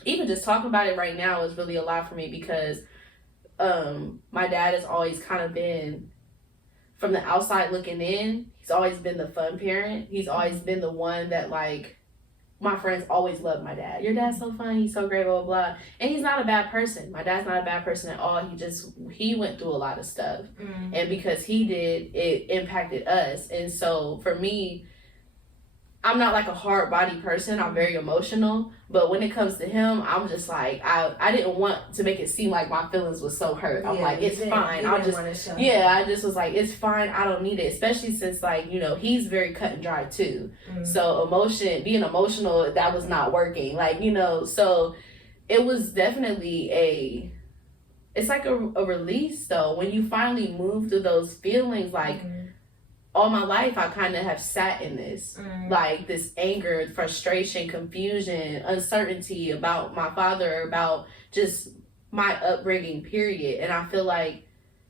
even just talking about it right now is really a lot for me because my dad has always kind of been, from the outside looking in, he's always been the fun parent. He's always been the one that, like, my friends always loved my dad. Your dad's so funny, he's so great, blah, blah, blah. And he's not a bad person. My dad's not a bad person at all. He went through a lot of stuff. And because he did, it impacted us. And so for me, I'm not like a hard body person. I'm very emotional. But when it comes to him, I'm just like, I didn't want to make it seem like my feelings was so hurt. I'm like, it's fine. I just was like, it's fine. I don't need it. Especially since, like, you know, he's very cut and dry too. So being emotional, that was not working. Like, you know, so it was definitely it's like a release though. When you finally move through those feelings, like, all my life, I kind of have sat in this, like this anger, frustration, confusion, uncertainty about my father, about just my upbringing, period. And I feel like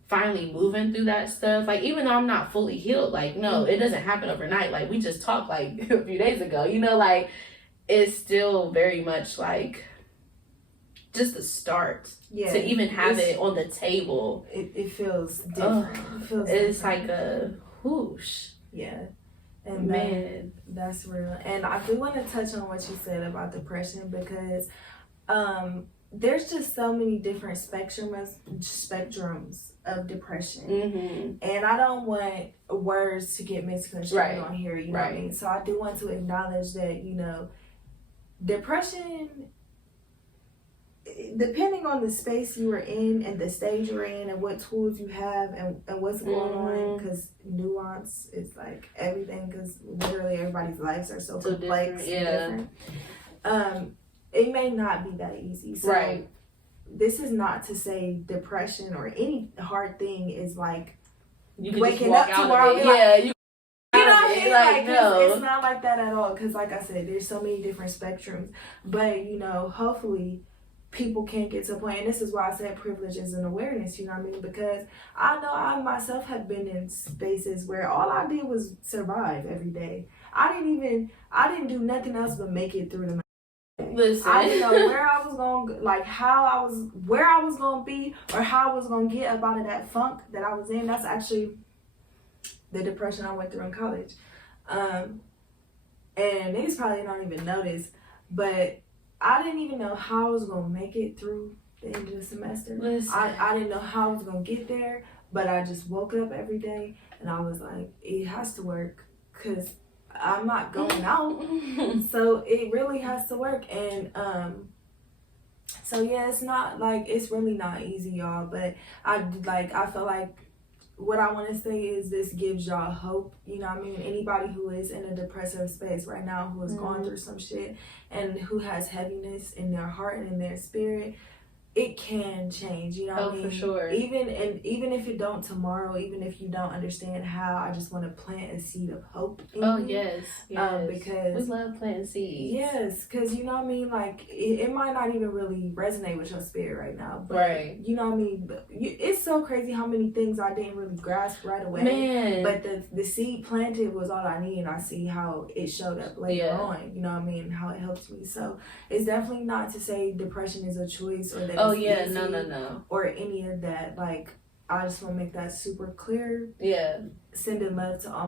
finally moving through that stuff, like, even though I'm not fully healed, like, no, it doesn't happen overnight. Like, we just talked like a few days ago, you know, like, it's still very much like just the start to even have it on the table. It feels different. It's like a whoosh. Yeah. And man, that's real. And I do want to touch on what you said about depression because there's just so many different spectrums of depression. And I don't want words to get misconstrued on here, you know what I mean? So I do want to acknowledge that, you know, depression, depending on the space you are in and the stage you're in and what tools you have and what's going on, because nuance is like everything, because literally everybody's lives are so complex and different. It may not be that easy. So this is not to say depression or any hard thing is like you waking up tomorrow. You know what I mean? Like, no. It's not like that at all. Because like I said, there's so many different spectrums. But, you know, hopefully people can get to a point, and this is why I said privilege is an awareness, you know what I mean? Because I know I myself have been in spaces where all I did was survive every day. I didn't do nothing else but make it through the day. Listen. I didn't know where I was going, like where I was going to be, or how I was going to get up out of that funk that I was in. That's actually the depression I went through in college. And niggas probably don't even know this, but I didn't even know how I was going to make it through the end of the semester. I didn't know how I was going to get there, but I just woke up every day and I was like, it has to work because I'm not going out. So it really has to work. And so So yeah, it's not like, it's really not easy, y'all, but I feel like what I want to say is this gives y'all hope. You know what I mean? Anybody who is in a depressive space right now, who has gone through some shit and who has heaviness in their heart and in their spirit, it can change, you know what I mean? For sure. Even if it don't tomorrow, even if you don't understand how, I just want to plant a seed of hope in you. Yes. Because we love planting seeds. Yes, because you know what I mean? Like, it might not even really resonate with your spirit right now. But, you know what I mean? But it's so crazy how many things I didn't really grasp right away. Man. But the seed planted was all I need, and I see how it showed up later on. You know what I mean? How it helps me. So, it's definitely not to say depression is a choice or that it's easy no. or any of that. Like, I just want to make that super clear. Yeah. Sending love to all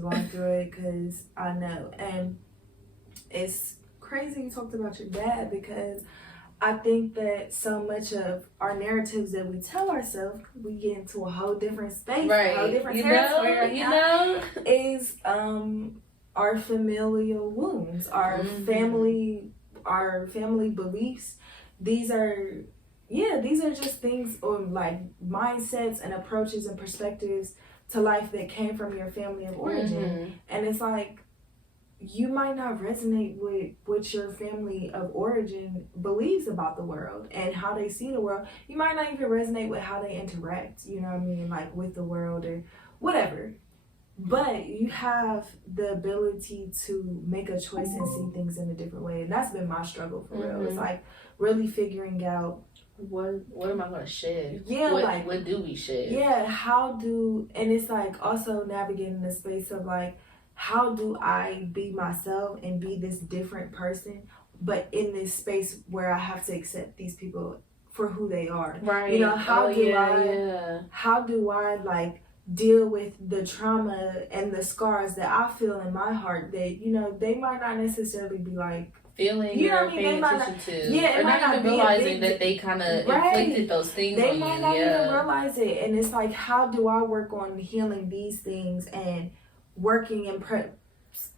going through it, because I know. And it's crazy you talked about your dad, because I think that so much of our narratives that we tell ourselves, we get into a whole different space, a whole different territory is our familial wounds, our family beliefs. These are just things, or like mindsets and approaches and perspectives to life that came from your family of origin. And it's like, you might not resonate with what your family of origin believes about the world and how they see the world. You might not even resonate with how they interact, you know what I mean, like with the world or whatever. But you have the ability to make a choice and see things in a different way. And that's been my struggle for real. It's like really figuring out, what am I gonna shed? Yeah, what do we shed? Yeah, and it's like also navigating the space of like, how do I be myself and be this different person, but in this space where I have to accept these people for who they are. Right. You know, how do I like deal with the trauma and the scars that I feel in my heart that, you know, they might not necessarily be like feeling, you know what I mean, paying attention to. Yeah, or not even realizing that they kind of inflicted those things on you. They might not even realize it. And it's like, how do I work on healing these things and working in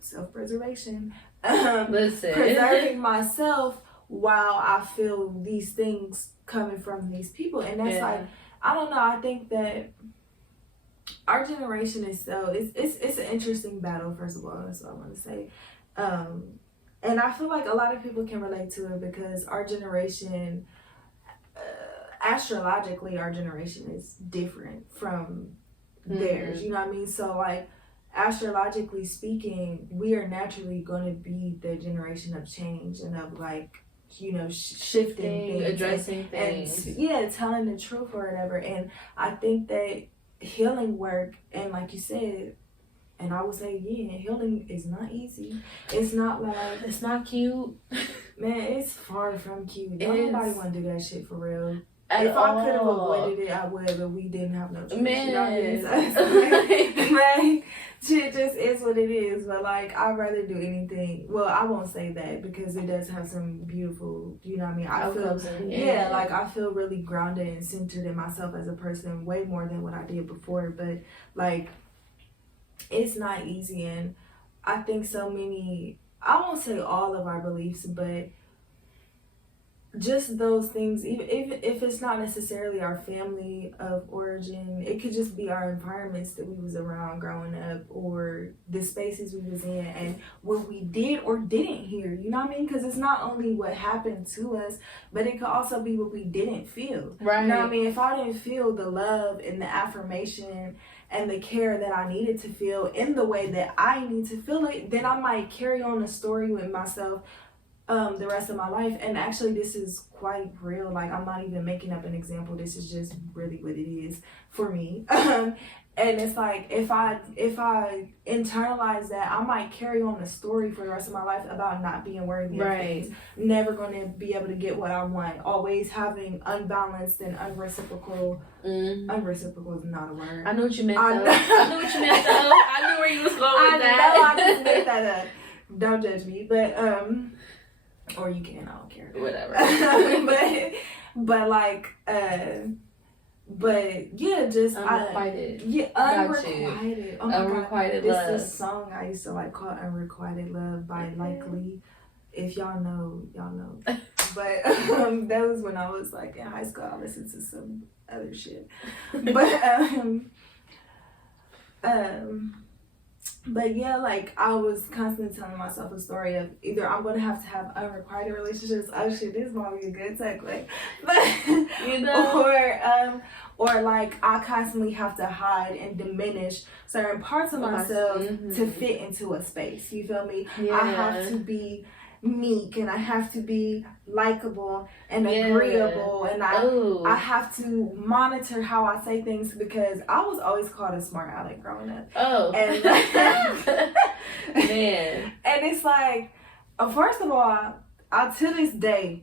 self-preservation, preserving myself while I feel these things coming from these people. And that's like, I don't know, I think that our generation is it's an interesting battle. First of all, that's what I want to say. And I feel like a lot of people can relate to it, because our generation, astrologically, our generation is different from theirs, you know what I mean? So like, astrologically speaking, we are naturally going to be the generation of change and of like, you know, shifting things, addressing things, and telling the truth or whatever. And I think that healing work, and like you said, and I would say again, healing is not easy. It's not like, it's not cute. Man, it's far from cute. Don't nobody want to do that shit for real. If I could have avoided it, I would, but we didn't have no choice. Man. You know what I mean? Like, shit just is what it is. But like, I'd rather do anything. Well, I won't say that, because it does have some beautiful, you know what I mean? I feel, like I feel really grounded and centered in myself as a person, way more than what I did before. But like, it's not easy. And I think so many, I won't say all of our beliefs, but just those things, even if it's not necessarily our family of origin, it could just be our environments that we was around growing up, or the spaces we was in, and what we did or didn't hear, you know what I mean? Because it's not only what happened to us, but it could also be what we didn't feel. Right. You know what I mean? If I didn't feel the love and the affirmation and the care that I needed to feel in the way that I need to feel it, then I might carry on a story with myself the rest of my life. And actually, this is quite real. Like, I'm not even making up an example. This is just really what it is for me. And it's like, if I internalize that, I might carry on a story for the rest of my life about not being worthy of things, never going to be able to get what I want, always having unbalanced and unreciprocal. Unreciprocal is not a word. I know what you meant, though. I knew what you meant, though. I knew where you was going with that. I just made that up. Don't judge me, but or you can, I don't care. Whatever. but like, but yeah, just unrequited. Unrequited. Oh my unrequited God. love. This is a song I used to like called "Unrequited Love" by Like Lee. If y'all know, y'all know. but that was when I was like in high school. I listened to some other shit, but yeah, like I was constantly telling myself a story of either I'm gonna have to have unrequited relationships. Oh shit, this might be a good segue, but you know, or like I constantly have to hide and diminish certain parts of myself to fit into a space. You feel me? Yeah. I have to be meek and I have to be likable and agreeable, and I have to monitor how I say things because I was always called a smart aleck growing up. And man, and it's like, first of all, to this day,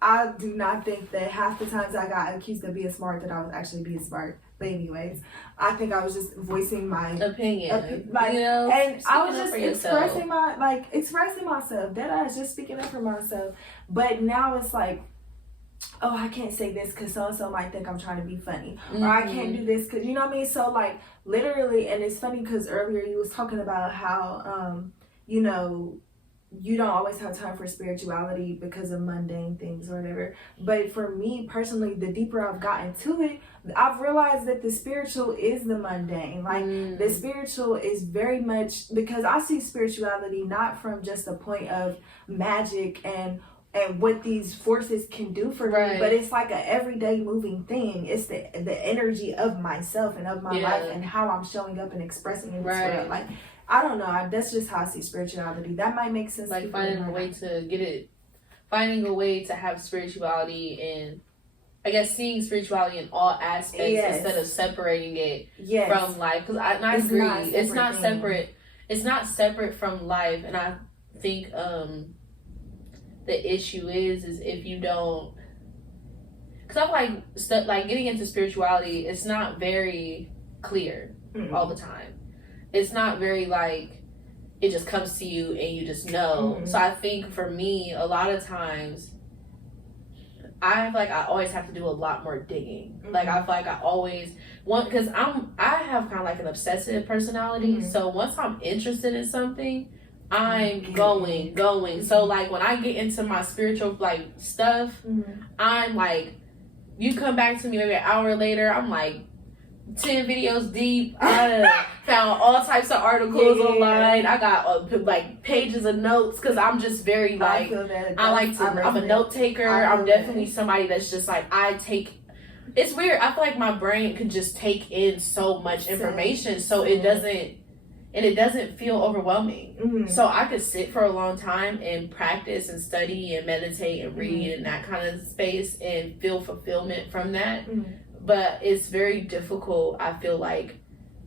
I do not think that half the times I got accused of being smart that I was actually being smart. But anyways, I think I was just voicing my opinion, like, you know, and I was just expressing myself. That I was just speaking up for myself. But now it's like, oh, I can't say this because so and so might think I'm trying to be funny, or I can't do this because you know what I mean. So like literally, and it's funny because earlier you was talking about how you know, you don't always have time for spirituality because of mundane things or whatever. But for me personally, the deeper I've gotten to it, I've realized that the spiritual is the mundane. Like the spiritual is very much, because I see spirituality not from just a point of magic and what these forces can do for me, but it's like an everyday moving thing. It's the energy of myself and of my life and how I'm showing up and expressing it. Like, I don't know. That's just how I see spirituality. That might make sense. Like finding a way to get it, finding a way to have spirituality and I guess seeing spirituality in all aspects instead of separating it from life. Because I agree, it's not separate. It's not separate from life, and I think the issue is if you don't. Because I'm like getting into spirituality. It's not very clear all the time. It's not very like it just comes to you and you just know. So I think for me, a lot of times I feel like I always have to do a lot more digging. Like I feel like I always want, because I have kind of like an obsessive personality. So once I'm interested in something, I'm going. So like when I get into my spiritual like stuff, I'm like, you come back to me maybe an hour later, I'm like 10 videos deep. I found all types of articles online. I got like pages of notes because I'm just very like I'm a note taker. I'm definitely somebody that's just like it's weird. I feel like my brain could just take in so much information, so it doesn't feel overwhelming. So I could sit for a long time and practice and study and meditate and read in that kind of space and feel fulfillment from that. But it's very difficult, I feel like,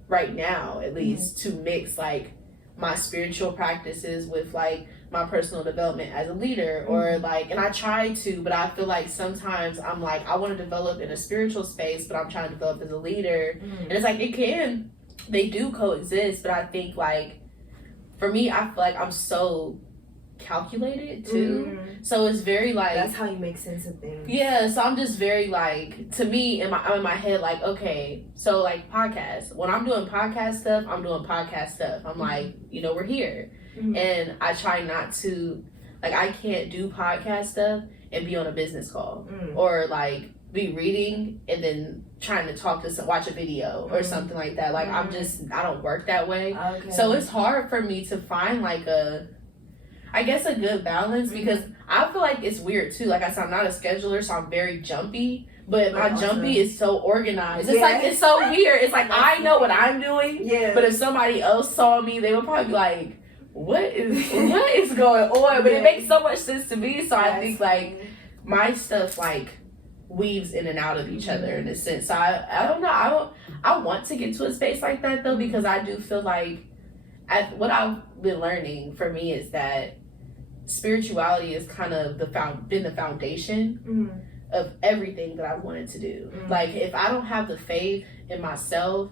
right now, at least, to mix, like, my spiritual practices with, like, my personal development as a leader. Or, like, and I try to, but I feel like sometimes I'm like, I want to develop in a spiritual space, but I'm trying to develop as a leader. And it's like, they do coexist, but I think, like, for me, I feel like I'm so calculated too, so it's very like that's how you make sense of things. So I'm just very like, to me, I'm in my head like, okay, so like podcasts, when I'm doing podcast stuff, I'm like, you know, we're here, and I try not to, like, I can't do podcast stuff and be on a business call or like be reading and then trying to talk to watch a video or something like that. Like I don't work that way. So it's hard for me to find like a good balance, because I feel like it's weird too. Like I said, I'm not a scheduler, so I'm very jumpy, but my jumpy is so organized. It's like, it's so weird. It's like I know what I'm doing, but if somebody else saw me, they would probably be like, what is going on? But it makes so much sense to me. So I think like my stuff like weaves in and out of each other in a sense. So I don't know. I want to get to a space like that though, because I do feel like what I've been learning for me is that spirituality is kind of been the foundation of everything that I wanted to do. Like if I don't have the faith in myself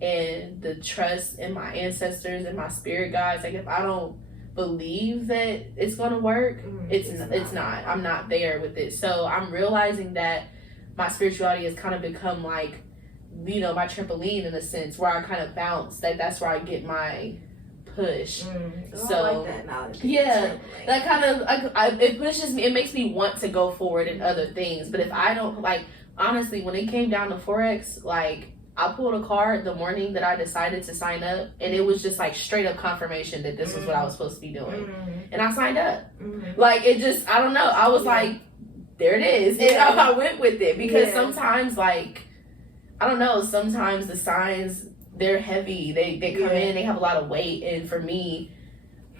and the trust in my ancestors and my spirit guides, like if I don't believe that it's gonna work, it's not. I'm not there with it. So I'm realizing that my spirituality has kind of become like, you know, my trampoline in a sense, where I kind of bounce. That's where I get my push. So I like that knowledge. Yeah, that kind of it pushes me. It makes me want to go forward in other things. But if I don't, like, honestly, when it came down to Forex, like, I pulled a card the morning that I decided to sign up, and it was just like straight up confirmation that this was what I was supposed to be doing, and I signed up. Like, it just, I don't know. I was like, there it is, and I went with it because sometimes, like, I don't know. Sometimes the signs, they're heavy. They come in. They have a lot of weight, and for me,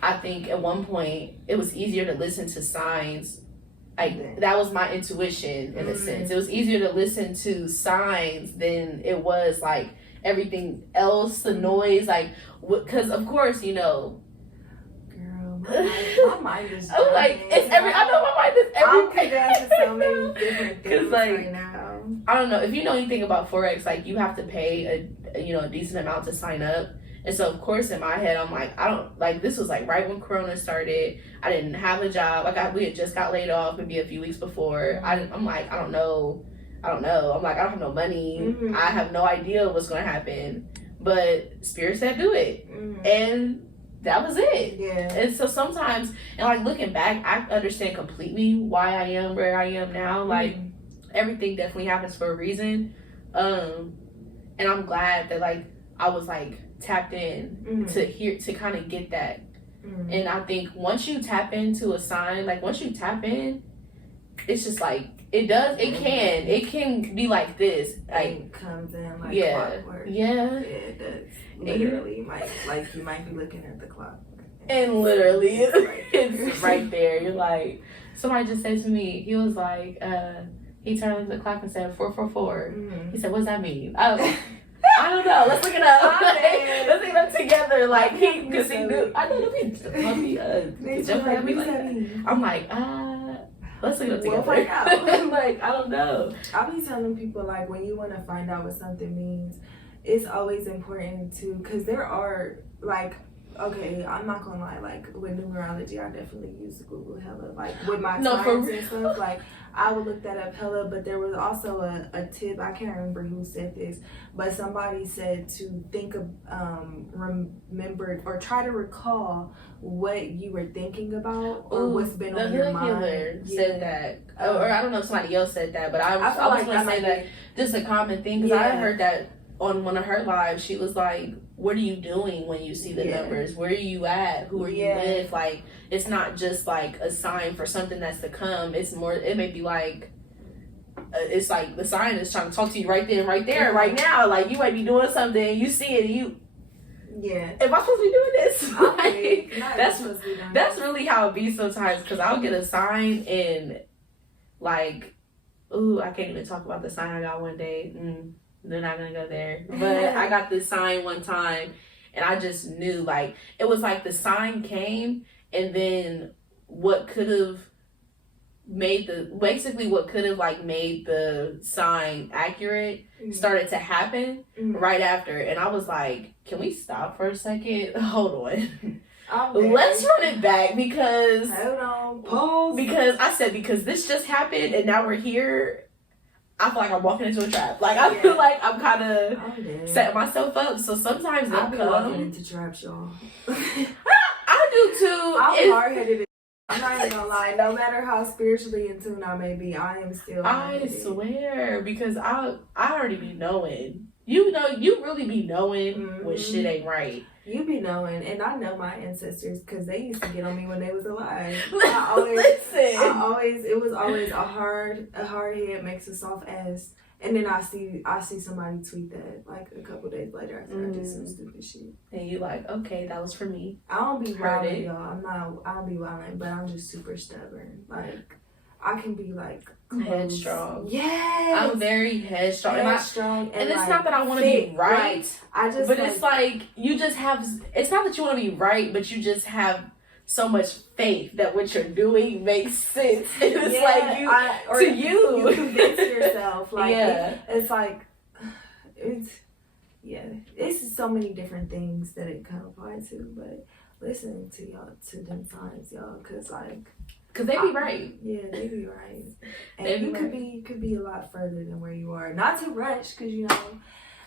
I think at one point it was easier to listen to signs. Like, that was my intuition in a sense. It was easier to listen to signs than it was like everything else, the noise, like, because of course, you know. Girl, my mind is. I'm like, it's every. I know my mind is everything. I'm so many different things like, right now. I don't know if you know anything about Forex. Like, you have to pay a decent amount to sign up. And so, of course, in my head, I'm like, I don't, like, this was like right when Corona started. I didn't have a job. We had just got laid off maybe a few weeks before. I'm like, I don't know. I'm like, I don't have no money. I have no idea what's going to happen. But Spirit said do it. And that was it. Yeah. And so sometimes, and like looking back, I understand completely why I am where I am now. Like, everything definitely happens for a reason. And I'm glad that, like, I was like tapped in to kind of get that. And I think once you tap into a sign, like, once you tap in, it's just like it can be like this, like, it comes in like clockwork. It does. Literally, like you might be looking at the clock, and literally it's right there. You're like, somebody just said to me, he was like, he turned the clock and said 444. He said, what's that mean? I don't know. Let's look it up. Let's look it up together. Like, because he knew. I know the jumping at me like that. I'm like, let's look it up together. We'll find out. Like, I don't know. I'll be telling people, like, when you want to find out what something means, it's always important to, because there are, like, okay, I'm not gonna lie, like, with numerology, I definitely use Google hella, like, with my times and stuff, like, I would look that up hella, but there was also a tip, I can't remember who said this, but somebody said to think of, remember, or try to recall what you were thinking about, or what's been on your mind. The healer said that, or I don't know if somebody else said that, but I was gonna say that, just a common thing, because I heard that on one of her lives. She was like, what are you doing when you see the numbers? Where are you at? Who are you with? Like, it's not just like a sign for something that's to come. It's more, it may be like, it's like the sign is trying to talk to you right then, right there, right now. Like, you might be doing something, you see it, and you, am I supposed to be doing this? Like, that's really how it be sometimes, because I'll get a sign and, like, ooh, I can't even talk about the sign I got one day. They're not gonna go there. But I got this sign one time, and I just knew, like, it was like the sign came, and then what could have made the sign accurate started to happen right after. And I was like, can we stop for a second? Hold on. Let's run it back, because hold on, pause. Because this just happened, and now we're here. I feel like I'm walking into a trap. Like, I feel like I'm kind of setting myself up. So sometimes I'll be walking into traps, y'all. I do too. I'm hard-headed. I'm not even gonna lie. No matter how spiritually in tune I may be, I am still hard-headed. I swear, because I already be knowing. You know, you really be knowing when shit ain't right. You be knowing, and I know my ancestors, because they used to get on me when they was alive. It was always a hard head makes a soft ass. And then I see somebody tweet that like a couple days later after I did some stupid shit. And you like, okay, that was for me. I don't be wilding, y'all. I don't be wilding, but I'm just super stubborn. Like, I can be like headstrong. Yes, I'm very headstrong. And it's like, not that I want to be right. But it's like you just have. It's not that you want to be right, but you just have so much faith that what you're doing makes sense. And it's like you convince yourself. Like it's like it's so many different things that it can apply to. But listening to y'all, to them signs, y'all, because they be right. Yeah, they be right. And you could be a lot further than where you are. Not to rush, because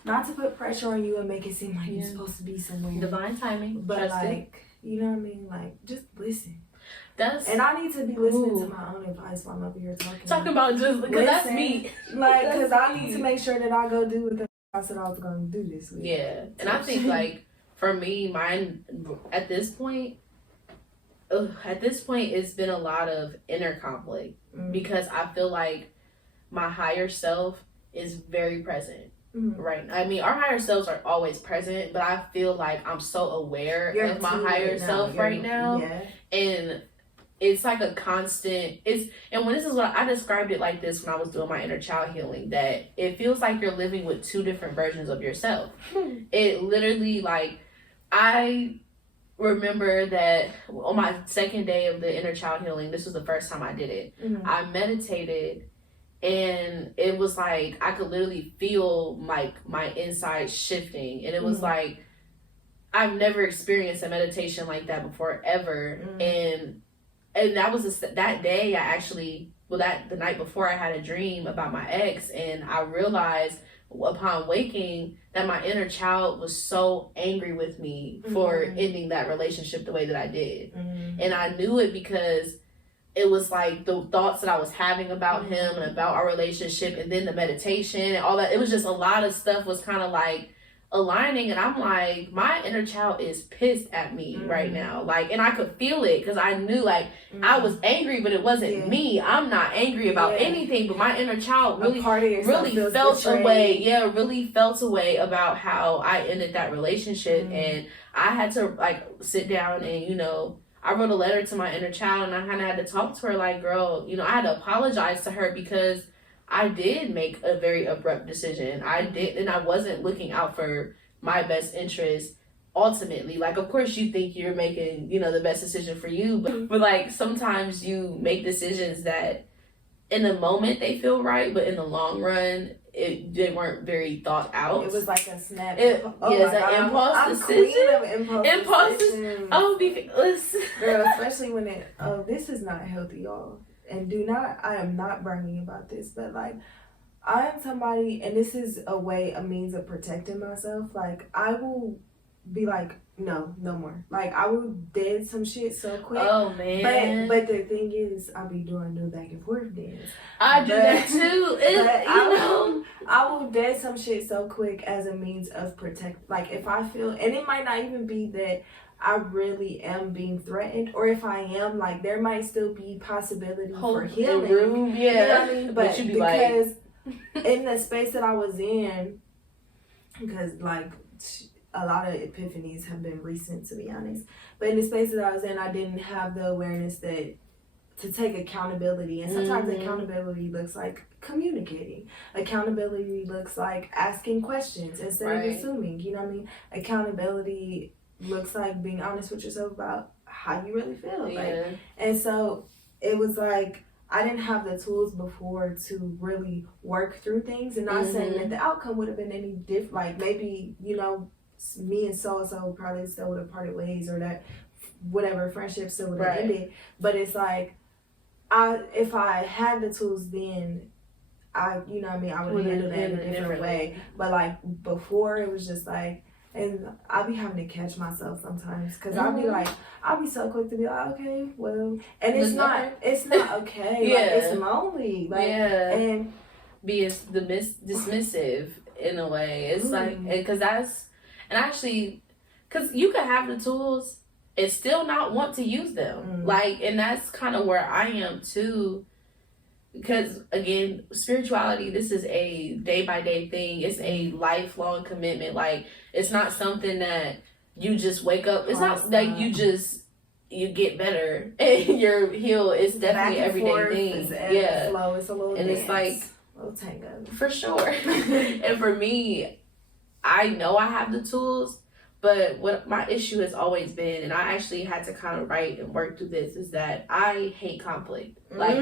not to put pressure on you and make it seem like you're supposed to be somewhere. Divine timing. But Trust like, you know what I mean? Like, just listen. That's and I need to be listening to my own advice while I'm up here talking about just because that's me. Like, because I need to make sure that I go do what I said I was going to do this week. Yeah, and I think like for me, mine at this point, it's been a lot of inner conflict because I feel like my higher self is very present. Right. I mean, our higher selves are always present, but I feel like I'm so aware of my higher self right now. Yeah. And it's like a constant, and when this is what I described it like this when I was doing my inner child healing, that it feels like you're living with two different versions of yourself. It literally, like, I remember that on my second day of the inner child healing, this was the first time I did it. I meditated, and it was like I could literally feel like my inside shifting, and it was like I've never experienced a meditation like that before ever. And that was that day the night before, I had a dream about my ex, and I realized upon waking that my inner child was so angry with me for ending that relationship the way that I did. And I knew it because it was like the thoughts that I was having about him and about our relationship, and then the meditation and all that. It was just a lot of stuff was kind of like aligning, and I'm like, my inner child is pissed at me right now, like, and I could feel it because I knew, like, I was angry, but it wasn't me. I'm not angry about anything, but my inner child really felt away about how I ended that relationship. And I had to like sit down and, you know, I wrote a letter to my inner child, and I kind of had to talk to her like, girl, you know, I had to apologize to her because I did make a very abrupt decision. I did, and I wasn't looking out for my best interest ultimately. Like, of course you think you're making, you know, the best decision for you, but like sometimes you make decisions that in the moment they feel right, but in the long run they weren't very thought out. It was like a snap. It's an impulse decision. Impulse decision. Oh, because girl, especially when this is not healthy, y'all. And I am not bragging about this, but like, I am somebody, and this is a means of protecting myself. Like, I will be like, no more. Like, I will dead some shit so quick. Oh, man. But the thing is, I'll be doing the back and forth dance. I do that too. I will dead some shit so quick as a means of protect. Like, if I feel, and it might not even be that I really am being threatened, or if I am, like, there might still be possibility for healing. You know what I mean? But because in the space that I was in, because like a lot of epiphanies have been recent, to be honest, but in the space that I was in, I didn't have the awareness that to take accountability. And sometimes accountability looks like communicating. Accountability looks like asking questions instead of assuming. You know what I mean? Accountability looks like being honest with yourself about how you really feel. Like, and so it was like I didn't have the tools before to really work through things, and not saying that the outcome would have been any different. Like, maybe, you know, me and so probably still would have parted ways, or that whatever friendship still would have ended. But it's like, if I had the tools then, you know what I mean, I would have handled that in a different way. But like before, it was just like, and I'll be having to catch myself sometimes, because I'll be so quick to be like, okay, well, and it's not okay. Like, it's lonely. Like, and be dismissive in a way. It's like, because you could have the tools and still not want to use them. Like, and that's kind of where I am too. Because again, spirituality, this is a day-by-day thing. It's a lifelong commitment. Like, it's not something that you just wake up. It's not like you get better and you're healed. It's definitely an everyday thing. Flow. It's a little and dance. It's like, little tango. For sure. And for me, I know I have the tools, but what my issue has always been, and I actually had to kind of write and work through this, is that I hate conflict. Like,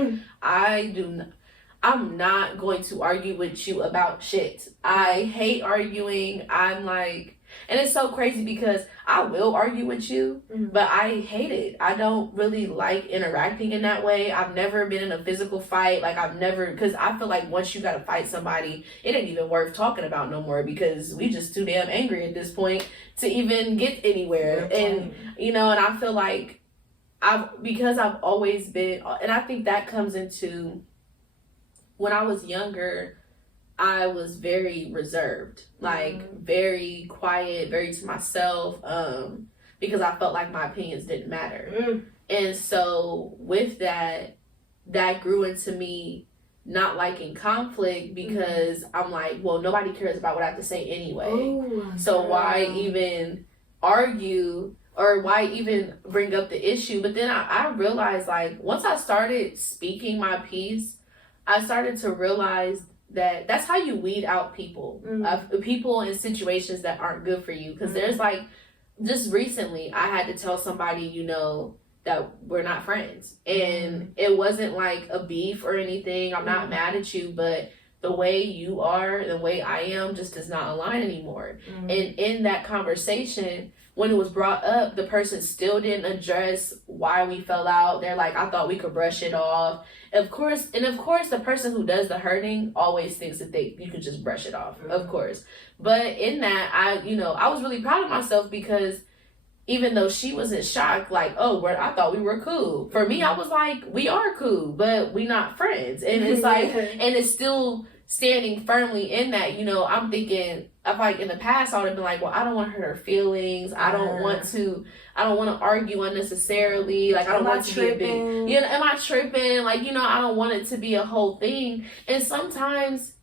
I'm not going to argue with you about shit. I hate arguing. I'm like, and it's so crazy because I will argue with you, but I hate it. I don't really like interacting in that way. I've never been in a physical fight. Like, because I feel like once you gotta fight somebody, it ain't even worth talking about no more because we just too damn angry at this point to even get anywhere. And, and I feel like because I've always been, and I think that comes into when I was younger, I was very reserved, like very quiet, very to myself, because I felt like my opinions didn't matter. And so with that grew into me not liking conflict because I'm like, well, nobody cares about what I have to say anyway. So why even argue or why even bring up the issue? But then I realized, like, once I started speaking my piece, I started to realize that's how you weed out people, people in situations that aren't good for you. Because there's like, just recently, I had to tell somebody, that we're not friends. And it wasn't like a beef or anything. I'm not mad at you, but the way you are, the way I am just does not align anymore. And in that conversation, when it was brought up, the person still didn't address why we fell out. They're like, I thought we could brush it off. Of course, the person who does the hurting always thinks that you could just brush it off, of course. But in that, I was really proud of myself because even though she wasn't shocked, like, oh, I thought we were cool. For me, I was like, we are cool, but we not friends. And it's like, and it's still standing firmly in that, I'm thinking, in the past, I would have been like, well, I don't want to hurt her feelings. I don't want to argue unnecessarily. Like, I don't want it to be a big, am I tripping? Like, I don't want it to be a whole thing. And sometimes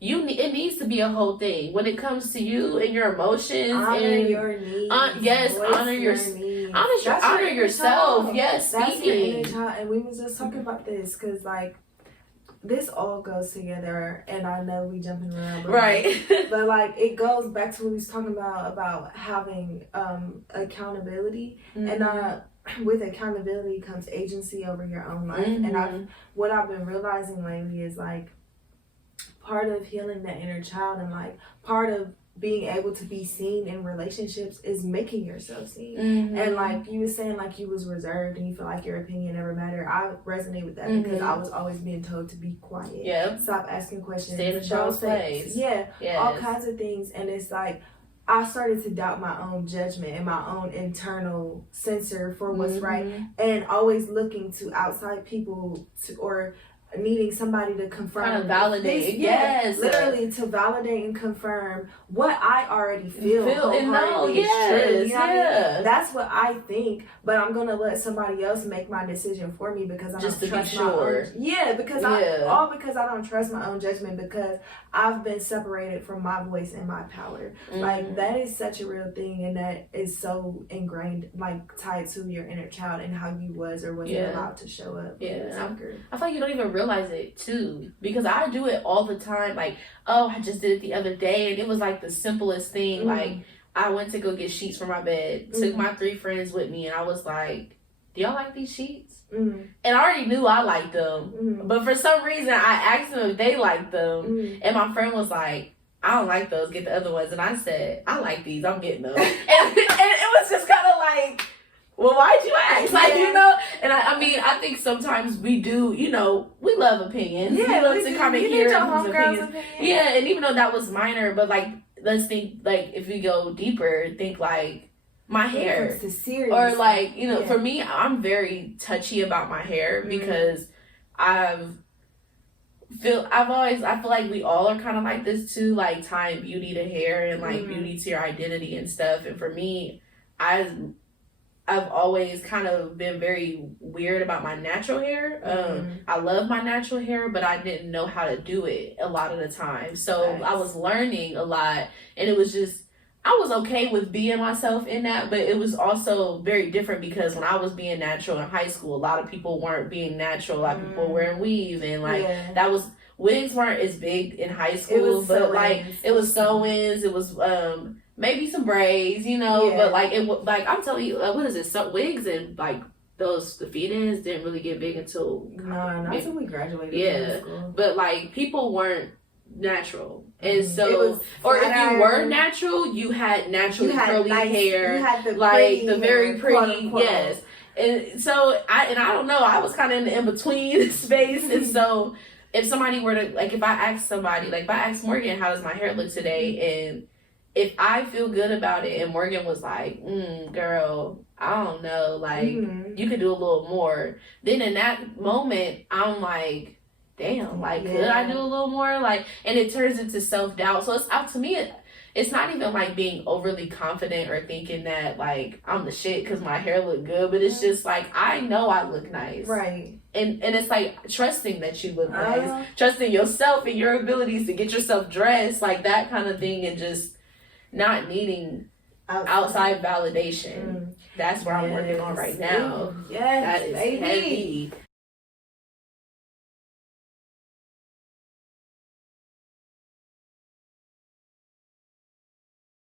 it needs to be a whole thing when it comes to you and your emotions. Honor your needs. Honor your needs. Honor yourself. Yes, speaking. And we was just talking about this because, like, this all goes together, and I know we jumping around, right? But like, it goes back to what we was talking about having accountability, and with accountability comes agency over your own life. And what I've been realizing lately is, like, part of healing that inner child and, like, part of being able to be seen in relationships is making yourself seen. And like you were saying, like, you was reserved and you feel like your opinion never mattered. I resonate with that because I was always being told to be quiet, stop asking questions, stay in the child's place, all kinds of things. And it's like I started to doubt my own judgment and my own internal censor for what's right, and always looking to outside people or needing somebody to confirm, kind of validate, literally to validate and confirm what I already feel and know, true. I mean? That's what I think, but I'm gonna let somebody else make my decision for me because I don't trust my own. Because I don't trust my own judgment because I've been separated from my voice and my power. Like, that is such a real thing, and that is so ingrained, like, tied to your inner child and how you was or wasn't allowed to show up. I feel like you don't even realize it too, because I do it all the time. Like, oh, I just did it the other day and it was like the simplest thing. Like, I went to go get sheets for my bed, took my 3 friends with me, and I was like, do y'all like these sheets? And I already knew I liked them, but for some reason I asked them if they liked them, and my friend was like, I don't like those, get the other ones. And I said, I like these, I'm getting them. and it was just kind of like, well, why'd you ask? Like, and I mean, I think sometimes we do, we love opinions. We love to kind of hear people's opinions. And even though that was minor, but, like, let's think, like, if we go deeper, think, like, my hair. Or, like, for me, I'm very touchy about my hair because I feel like we all are kind of like this too, like, tying beauty to hair and, like, beauty to your identity and stuff. And for me, I've always kind of been very weird about my natural hair. I love my natural hair, but I didn't know how to do it a lot of the time. So I was learning a lot, and it was just, I was okay with being myself in that, but it was also very different because when I was being natural in high school, a lot of people weren't being natural. A lot of people were wearing weave, and wigs weren't as big in high school, but like it was sew-ins, it was maybe some braids, but like I'm telling you, what is it? So wigs and like the feed-ins didn't really get big until not until we graduated. Yeah, but like people weren't natural, and so or if you were natural, you had naturally curly hair, you had the like the very hair, pretty, quote, unquote. yes. And so I don't know, I was kind of in the in-between space, and so if somebody were to, like, if I asked somebody, like if I asked Morgan, how does my hair look today, and if I feel good about it, and Morgan was like, girl, I don't know, like you could do a little more, then in that moment I'm like, damn, like could I do a little more, like, and it turns into self-doubt. So it's out to me, it's not even like being overly confident or thinking that like I'm the shit because my hair look good, but it's just like I know I look nice, right? And it's like trusting that you look nice, trusting yourself and your abilities to get yourself dressed, like that kind of thing, and just not needing outside validation. That's where I'm working on right now. Yes, that is baby. heavy.